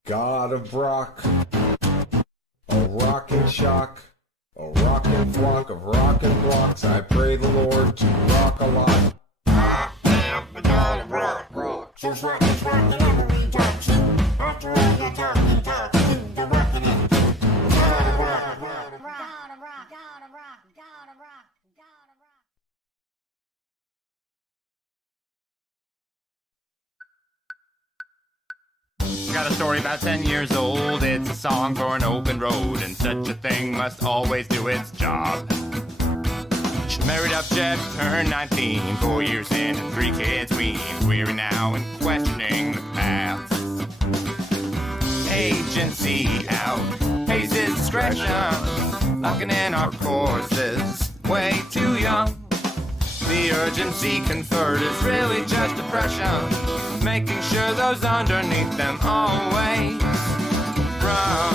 God of rock, a rockin' shock. A rockin' flock of rockin' blocks, I pray the Lord to rock a lot. I am the God of rock. Just rock, and every talk to. After all the talking, talk to the rockin' it. God of rock. Got a story about 10 years old. It's a song for an open road, and such a thing must always do its job. She married up Jeff, turned 19, 4 years in and 3 kids weaned. Weary now and questioning the past. Agency out, paces discretion, locking in our courses, way too young. The urgency conferred is really just depression, making sure those underneath them always run.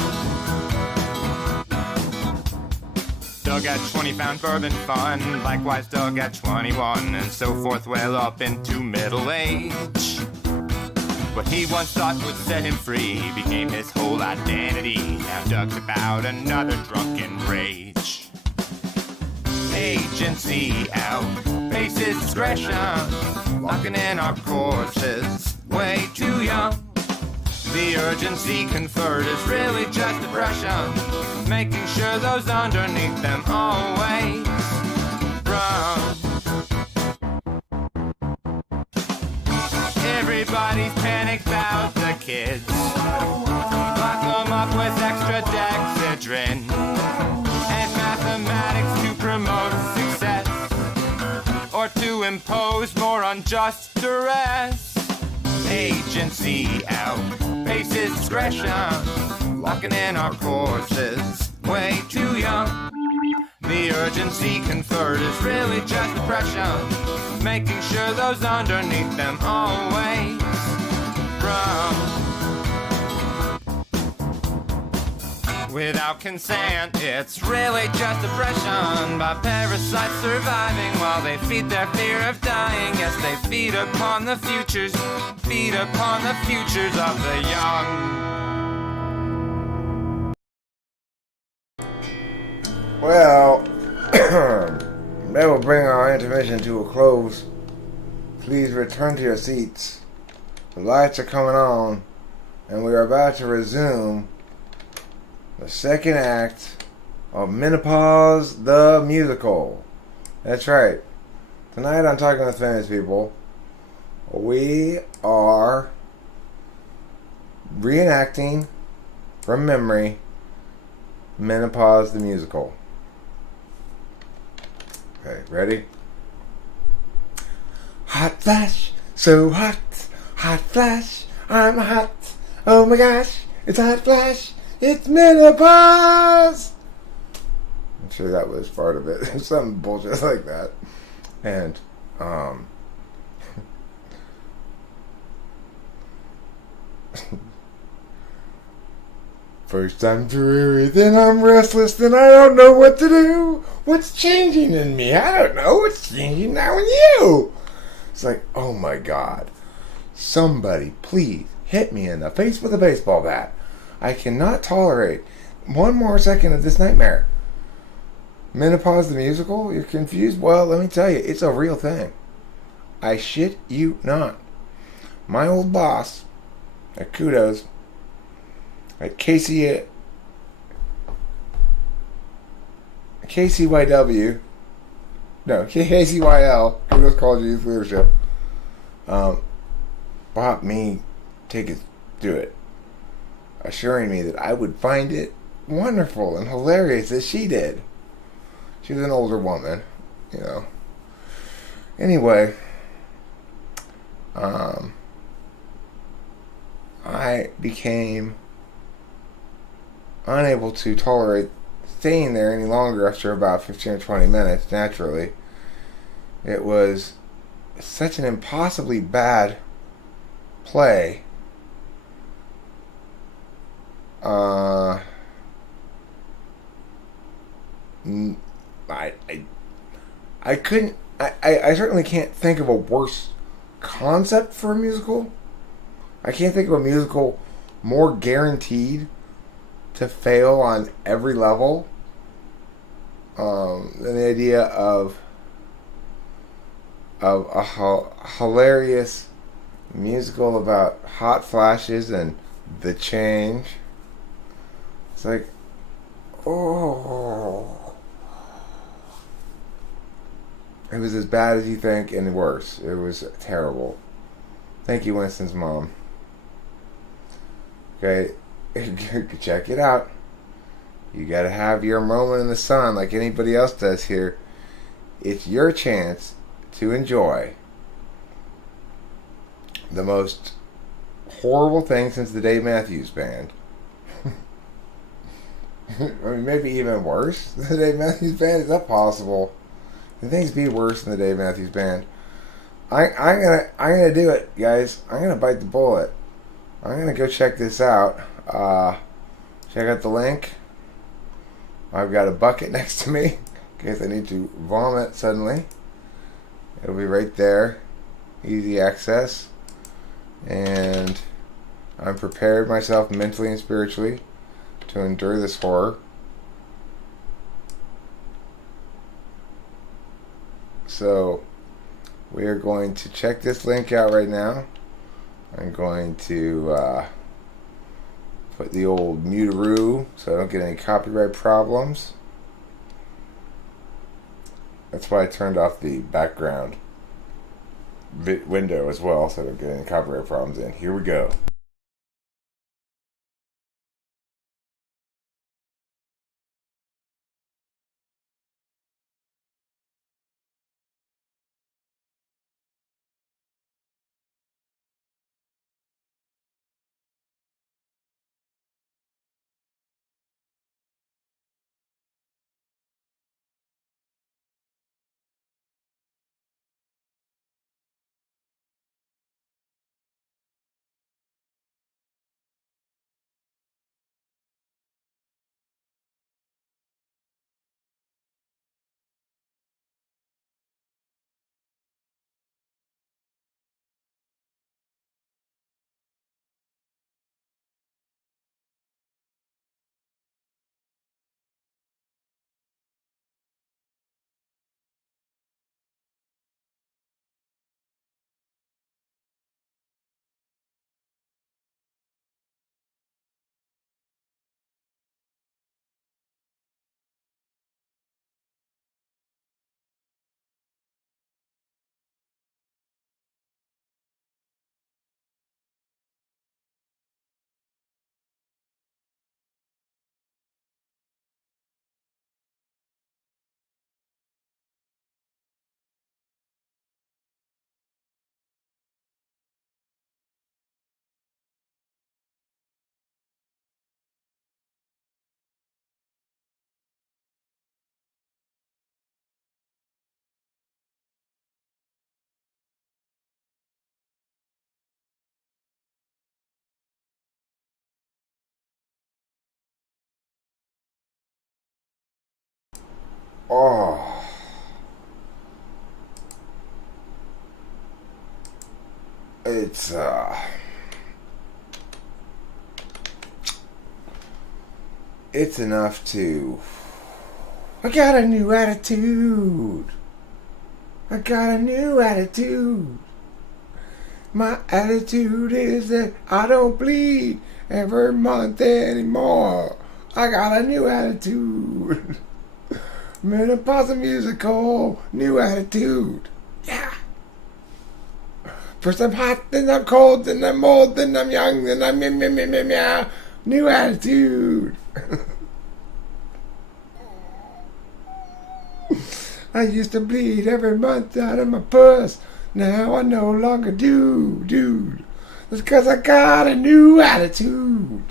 Doug at 20 found bourbon fun, likewise Doug at 21, and so forth well up into middle age. What he once thought would set him free became his whole identity. Now Doug's about another drunken rage. Agency out, paces discretion, locking in our courses, way too young. The urgency conferred is really just depression, making sure those underneath them always run. Everybody's panicked about the kids, lock them up with extra dexedrine and mathematics to promote success, or to impose more unjust duress. Agency out, paces discretion, locking in our courses, way too young. The urgency conferred is really just depression, making sure those underneath them always run. Without consent, it's really just oppression by parasites surviving while they feed their fear of dying. Yes, they feed upon the futures of the young. Well, that will bring our intermission to a close. Please return to your seats The lights are coming on, and we are about to resume the second act of Menopause the Musical. That's right. Tonight on Talking with Famous People, we are reenacting from memory Menopause the Musical. Okay, ready? Hot flash, so hot, hot flash, I'm hot. Oh my gosh, it's hot flash, it's menopause. I'm sure that was part of it. Some bullshit like that. And, first I'm dreary, then I'm restless, then I don't know what to do. What's changing in me? I don't know what's changing now in you. It's like, oh my God. Somebody, please, hit me in the face with a baseball bat. I cannot tolerate one more second of this nightmare. Menopause the Musical? You're confused? Well, let me tell you, it's a real thing. I shit you not. My old boss at Kudos, at KCYW, no, KCYL, Kudos College of Youth Leadership, bought me tickets to it, assuring me that I would find it wonderful and hilarious as she did. She was an older woman, you know. Anyway, I became unable to tolerate staying there any longer after about 15 or 20 minutes, naturally. It was such an impossibly bad play. I couldn't. I certainly can't think of a worse concept for a musical. I can't think of a musical more guaranteed to fail on every level than the idea of a hilarious musical about hot flashes and the change. It's like, oh. It was as bad as you think and worse. It was terrible. Thank you, Winston's mom. Okay, check it out. You gotta have your moment in the sun like anybody else does here. It's your chance to enjoy the most horrible thing since the Dave Matthews Band. I mean, maybe even worse than the Dave Matthews Band. Is that possible? Can things be worse than the Dave Matthews Band? I'm gonna do it, guys. I'm gonna bite the bullet. I'm gonna go check this out. Check out the link. I've got a bucket next to me in case I need to vomit suddenly. It'll be right there, easy access, and I'm prepared myself mentally and spiritually to endure this horror. So we are going to check this link out right now. I'm going to put the old mutaroo so I don't get any copyright problems. That's why I turned off the background window as well so I don't get any copyright problems in. Here we go. Oh. It's it's enough to. I got a new attitude. I got a new attitude. My attitude is that I don't bleed every month anymore. I got a new attitude. Menopause musical, new attitude. Yeah. First I'm hot, then I'm cold, then I'm old, then I'm young, then I'm meow. New attitude. I used to bleed every month out of my puss. Now I no longer do, dude. It's because I got a new attitude.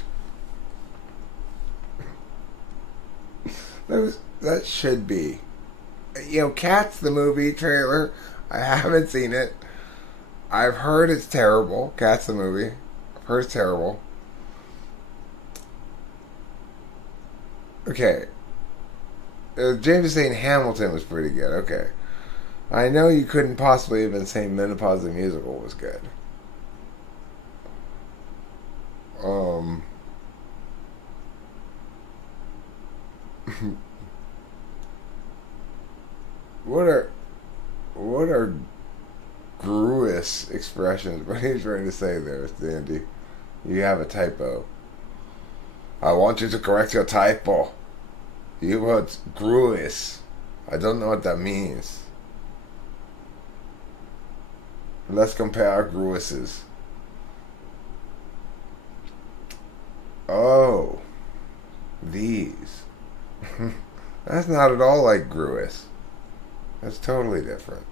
That should be. You know, Cats, the movie trailer. I haven't seen it. I've heard it's terrible. Cats, the movie. I've heard it's terrible. Okay. James is saying Hamilton was pretty good. Okay. I know you couldn't possibly have been saying Menopause the musical was good. What are gruous expressions? What are you trying to say there, Sandy? You have a typo. I want you to correct your typo. You wrote gruous. I don't know what that means. Let's compare our gruises. Oh. These. That's not at all like gruous. That's totally different.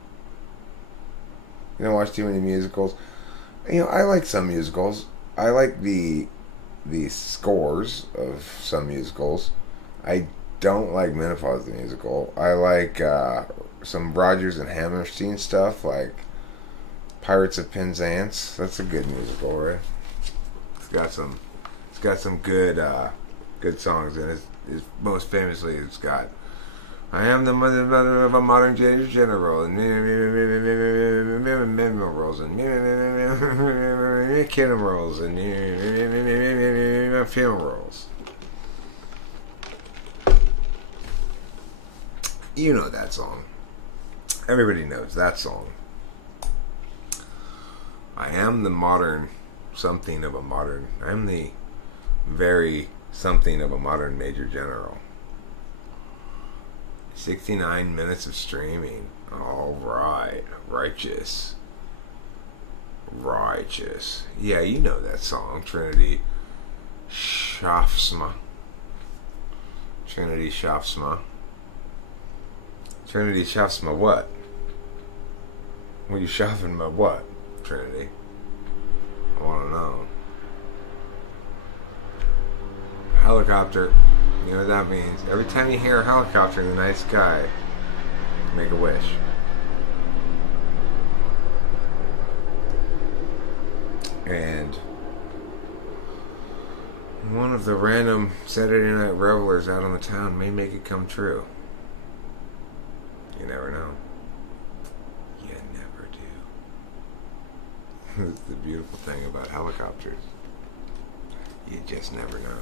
You don't watch too many musicals. You know, I like some musicals. I like the scores of some musicals. I don't like Menopause the musical. I like some Rodgers and Hammerstein stuff, like Pirates of Penzance. That's a good musical, right? It's got some good songs in it. It's most famously, it's got I am the mother of a modern general, and minerals, and funerals, and funerals. You know that song. Everybody knows that song. I am the modern something of a modern. I'm the very something of a modern major general. 69 minutes of streaming. All right. Righteous. Yeah, you know that song. Trinity Schaafsma. Trinity Schaafsma what? What are you schaafing about what, Trinity? I want to know. Helicopter. You know what that means? Every time you hear a helicopter in the night sky, make a wish. And one of the random Saturday night revelers out on the town may make it come true. You never know. You never do. That's the beautiful thing about helicopters. You just never know.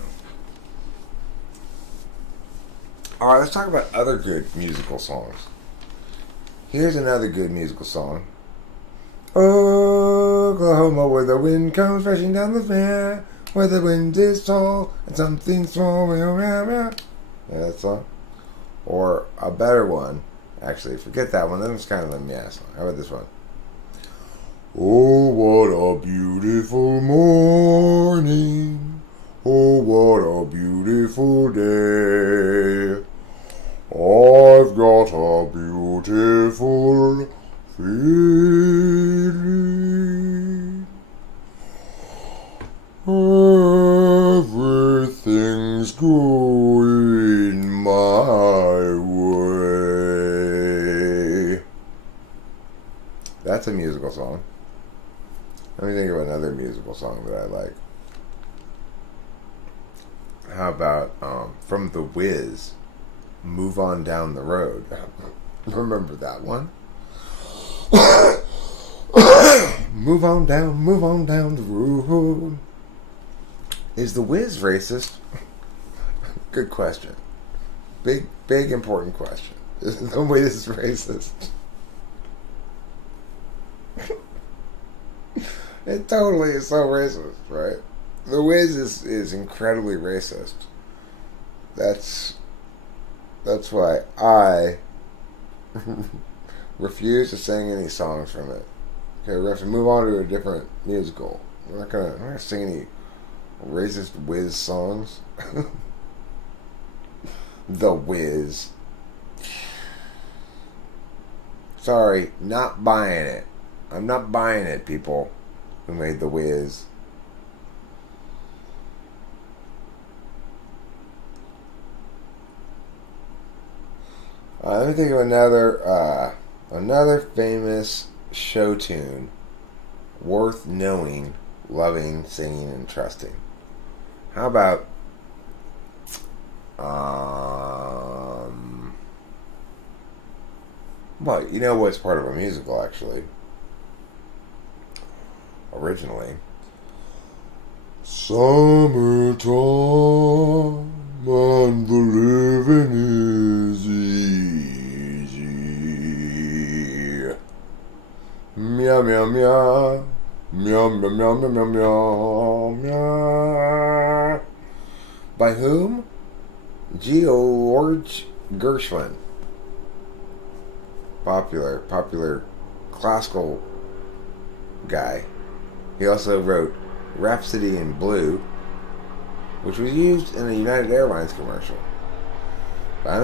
Alright, let's talk about other good musical songs. Here's another good musical song. Oklahoma, where the wind comes rushing down the fair, where the wind is tall and something's swirling around. Yeah, that song? Or a better one. Actually, forget that one. That was kind of a mess. How about this one? Oh, what a beautiful morning. Oh, what a beautiful day. I've got a beautiful feeling. Everything's going my way. That's a musical song. Let me think of another musical song that I like. How about from The Wiz? Move On Down the Road. Remember that one? move on down the road. Is the Wiz racist? Good question. Big, important question. Is the Wiz racist? It totally is so racist, right? The Wiz is incredibly racist. That's why I refuse to sing any songs from it. Okay, we have to move on to a different musical. I'm not gonna sing any racist Wiz songs. The Wiz. Sorry, not buying it. I'm not buying it, people who made The Wiz. Let me think of another famous show tune worth knowing, loving, singing, and trusting. How about well, you know what's part of a musical actually. Originally. Summertime and the living is easy. Meow meow meow. Meow meow meow meow meow meow. By whom? George Gershwin. Popular classical guy. He also wrote Rhapsody in Blue, which was used in a United Airlines commercial. Is that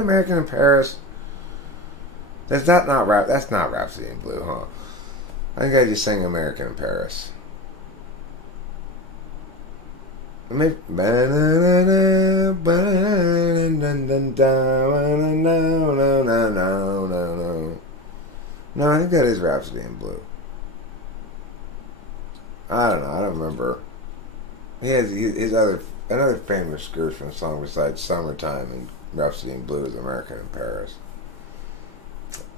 American in Paris? That's not Rhapsody in Blue, huh? I think I just sang American in Paris. Maybe. No, I think that is Rhapsody in Blue. I don't know. I don't remember. He has another famous Gershwin song besides "Summertime" and Rhapsody in Blue is "American in Paris."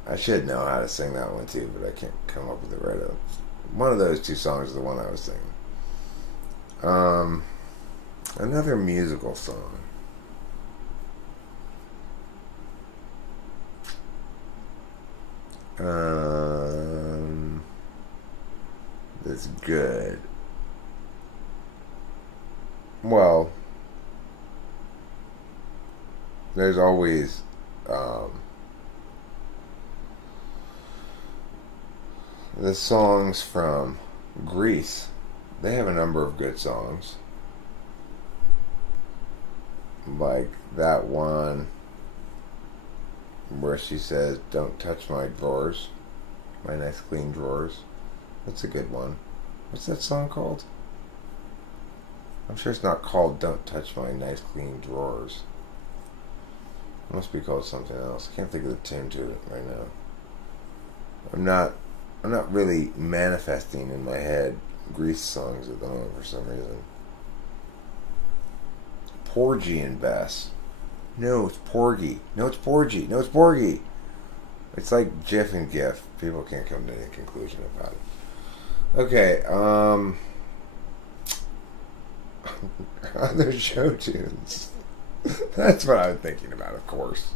I should know how to sing that one too, but I can't come up with it right up. One of those two songs is the one I was singing. Another musical song. That's good. Well, there's always the songs from Greece. They have a number of good songs. Like that one where she says, "Don't touch my drawers, my nice clean drawers." That's a good one. What's that song called? I'm sure it's not called "Don't Touch My Nice Clean Drawers." It must be called something else. I can't think of the tune to it right now. I'm not really manifesting in my head Grease songs at the moment for some reason. Porgy and Bess. No, it's Porgy. No, it's Porgy. No, it's Porgy. It's like Jiff and Gif. People can't come to any conclusion about it. Okay, other show tunes. That's what I'm thinking about, of course.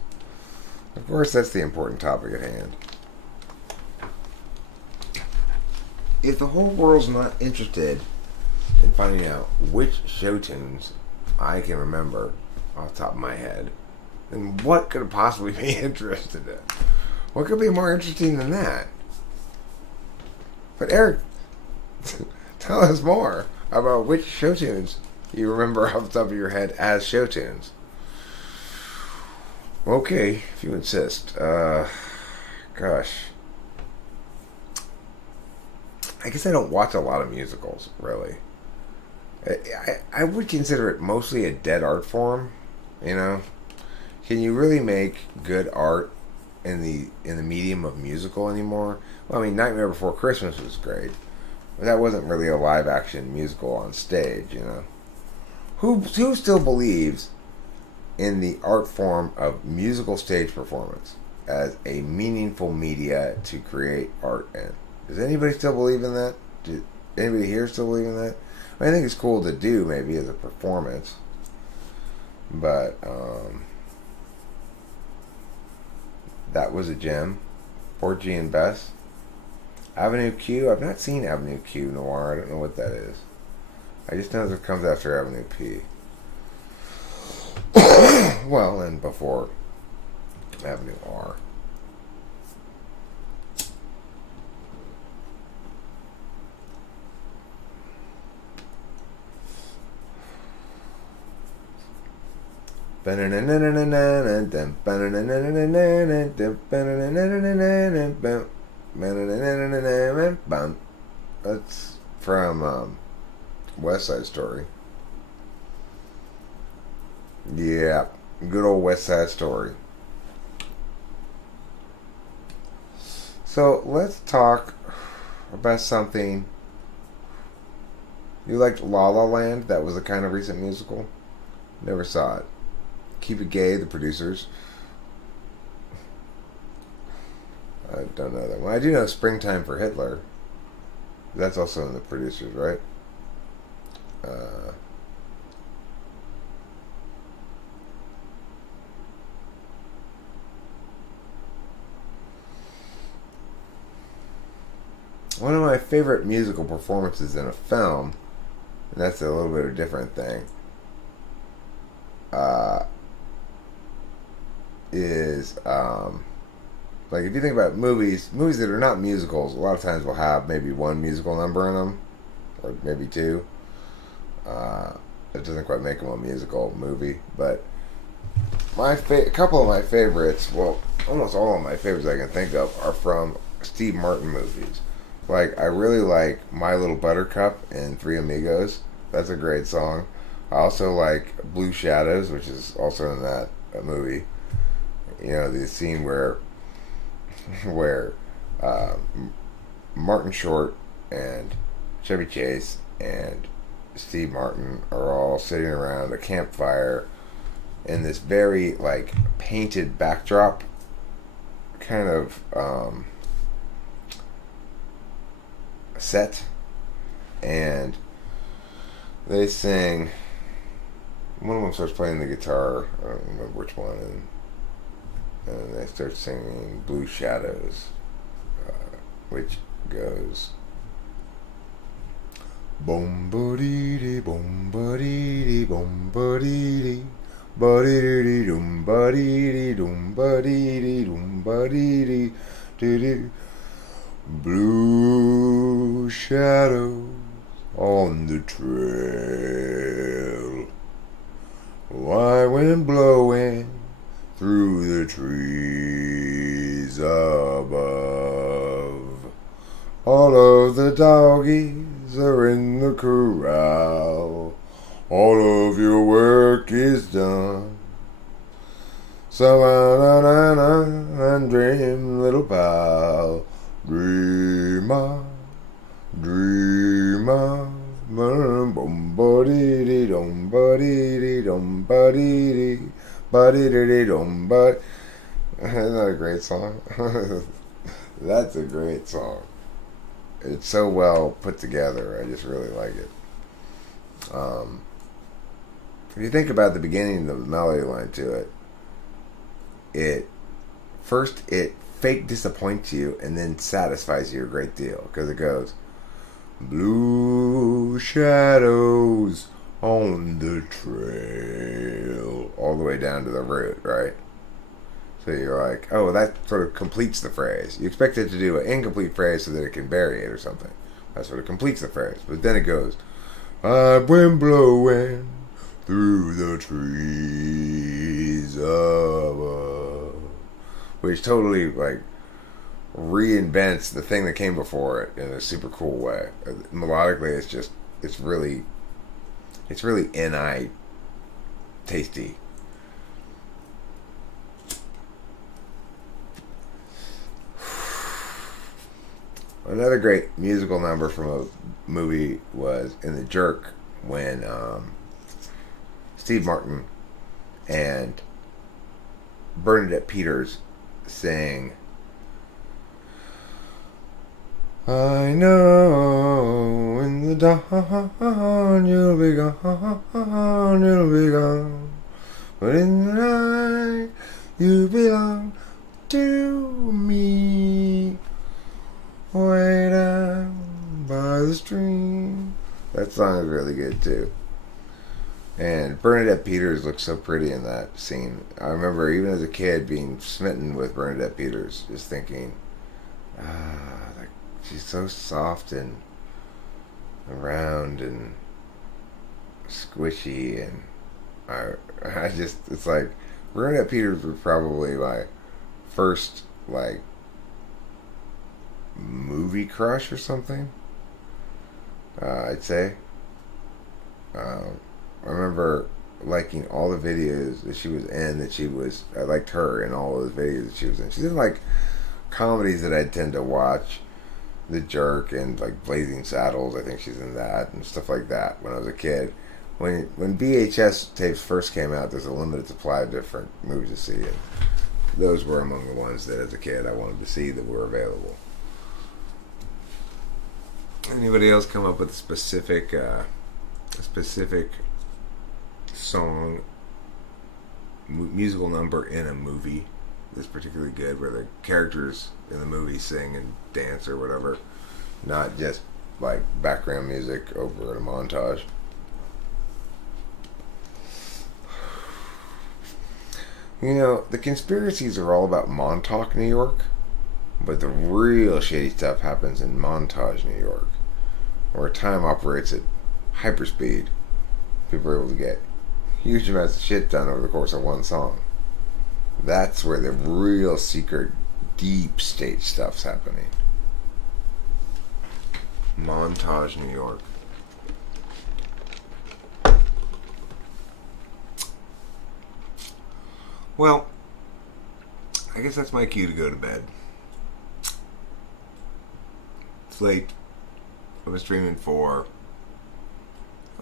Of course, that's the important topic at hand. If the whole world's not interested in finding out which show tunes I can remember off the top of my head, then what could it possibly be interested in? What could be more interesting than that? But Eric, tell us more about which show tunes you remember off the top of your head as show tunes. Okay, if you insist. Gosh. I guess I don't watch a lot of musicals, really. I would consider it mostly a dead art form, you know? Can you really make good art in the medium of musical anymore. Well, I mean, Nightmare Before Christmas was great, but that wasn't really a live action musical on stage, you know. Who still believes in the art form of musical stage performance as a meaningful media to create art in? Does anybody still believe in that? Does anybody here still believe in that? I think it's cool to do, maybe, as a performance. But, that was a gem. Porgy and Bess. Avenue Q. I've not seen Avenue Q Noir. I don't know what that is. I just know that it comes after Avenue P. Well, and before Avenue R. That's from West Side Story. Yeah, good old West Side Story. So let's talk about something. You liked La La Land? That was a kind of recent musical. Never saw it. Keep It Gay, the producers. I don't know that one. I do know Springtime for Hitler. That's also in the producers, right? One of my favorite musical performances in a film, and that's a little bit of a different thing, is like, if you think about movies that are not musicals, a lot of times will have maybe one musical number in them, or maybe two. It doesn't quite make them a musical movie, but a couple of my favorites, well, almost all of my favorites I can think of, are from Steve Martin movies. Like, I really like My Little Buttercup and Three Amigos. That's a great song. I also like Blue Shadows, which is also in that movie. You know, the scene where Martin Short and Chevy Chase and Steve Martin are all sitting around a campfire in this very, like, painted backdrop kind of set, and they sing. One of them starts playing the guitar. I don't remember which one, and they start singing Blue Shadows, which goes boom ba dee dee boom ba dee dee boom ba dee dee ba dee dee dum ba dee dee dum ba dee dee dum ba dee dee dee dee. Blue shadows on the trail, white wind blowing through the trees above. All of the doggies are in the corral. All of your work is done. So and dream, little pal. Dream on, bum ba dee dee dum ba dee dee dum ba dee dee ba dee dee dum ba. Isn't that a great song? That's a great song. It's so well put together. I just really like it. If you think about the beginning of the melody line to it, it fake disappoints you and then satisfies you a great deal, because it goes blue shadows on the trail all the way down to the root, right? So you're like, oh, that sort of completes the phrase. You expect it to do an incomplete phrase so that it can bury it or something. That sort of completes the phrase. But then it goes, I've been blowing through the trees above, which totally, like, reinvents the thing that came before it in a super cool way. Melodically, it's really NI tasty. Another great musical number from a movie was in The Jerk when Steve Martin and Bernadette Peters sang I know in the dawn you'll be gone, you'll be gone. But in the night you belong to me. Way down by the stream. That song is really good too. And Bernadette Peters looks so pretty in that scene. I remember even as a kid being smitten with Bernadette Peters, just thinking, like she's so soft and round and squishy, and I just, it's like Bernadette Peters was probably my first like movie crush or something. I'd say. I remember liking all the videos that she was in. I liked her in all those videos that she was in. She's in like comedies that I tend to watch. The Jerk and like Blazing Saddles. I think she's in that and stuff like that. When I was a kid, when VHS tapes first came out, there's a limited supply of different movies to see, and those were among the ones that as a kid I wanted to see that were available. Anybody else come up with a specific song, musical number in a movie that's particularly good, where the characters in the movie sing and dance or whatever, not just like background music over a montage? You know, the conspiracies are all about Montauk, New York, but the real shady stuff happens in Montage, New York, where time operates at hyperspeed. People are able to get huge amounts of shit done over the course of one song. That's where the real secret, deep state stuff's happening. Montage, New York. Well, I guess that's my cue to go to bed. It's late. I've been streaming for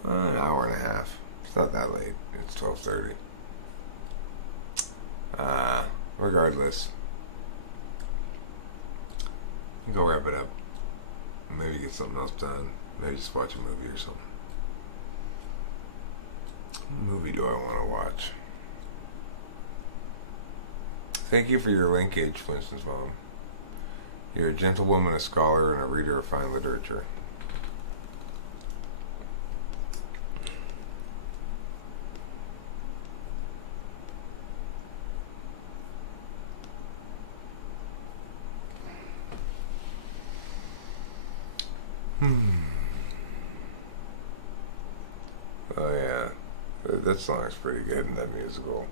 an hour and a half. It's not that late. It's 12:30. Regardless, go wrap it up. Maybe get something else done. Maybe just watch a movie or something. What movie do I want to watch? Thank you for your linkage, Winston's mom. You're a gentlewoman, a scholar, and a reader of fine literature. Oh yeah, that song is pretty good in that musical.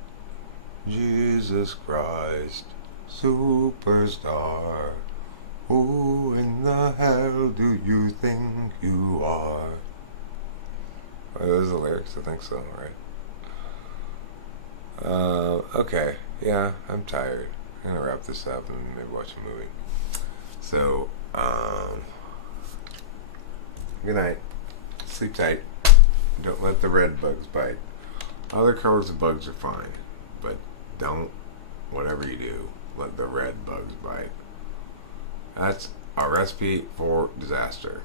Jesus Christ, superstar, who in the hell do you think you are? Oh, those are the lyrics? I think so, right? Okay, yeah, I'm tired. I'm gonna wrap this up and maybe watch a movie. So, good night. Sleep tight. Don't let the red bugs bite. Other colors of bugs are fine, but don't, whatever you do, let the red bugs bite. That's a recipe for disaster.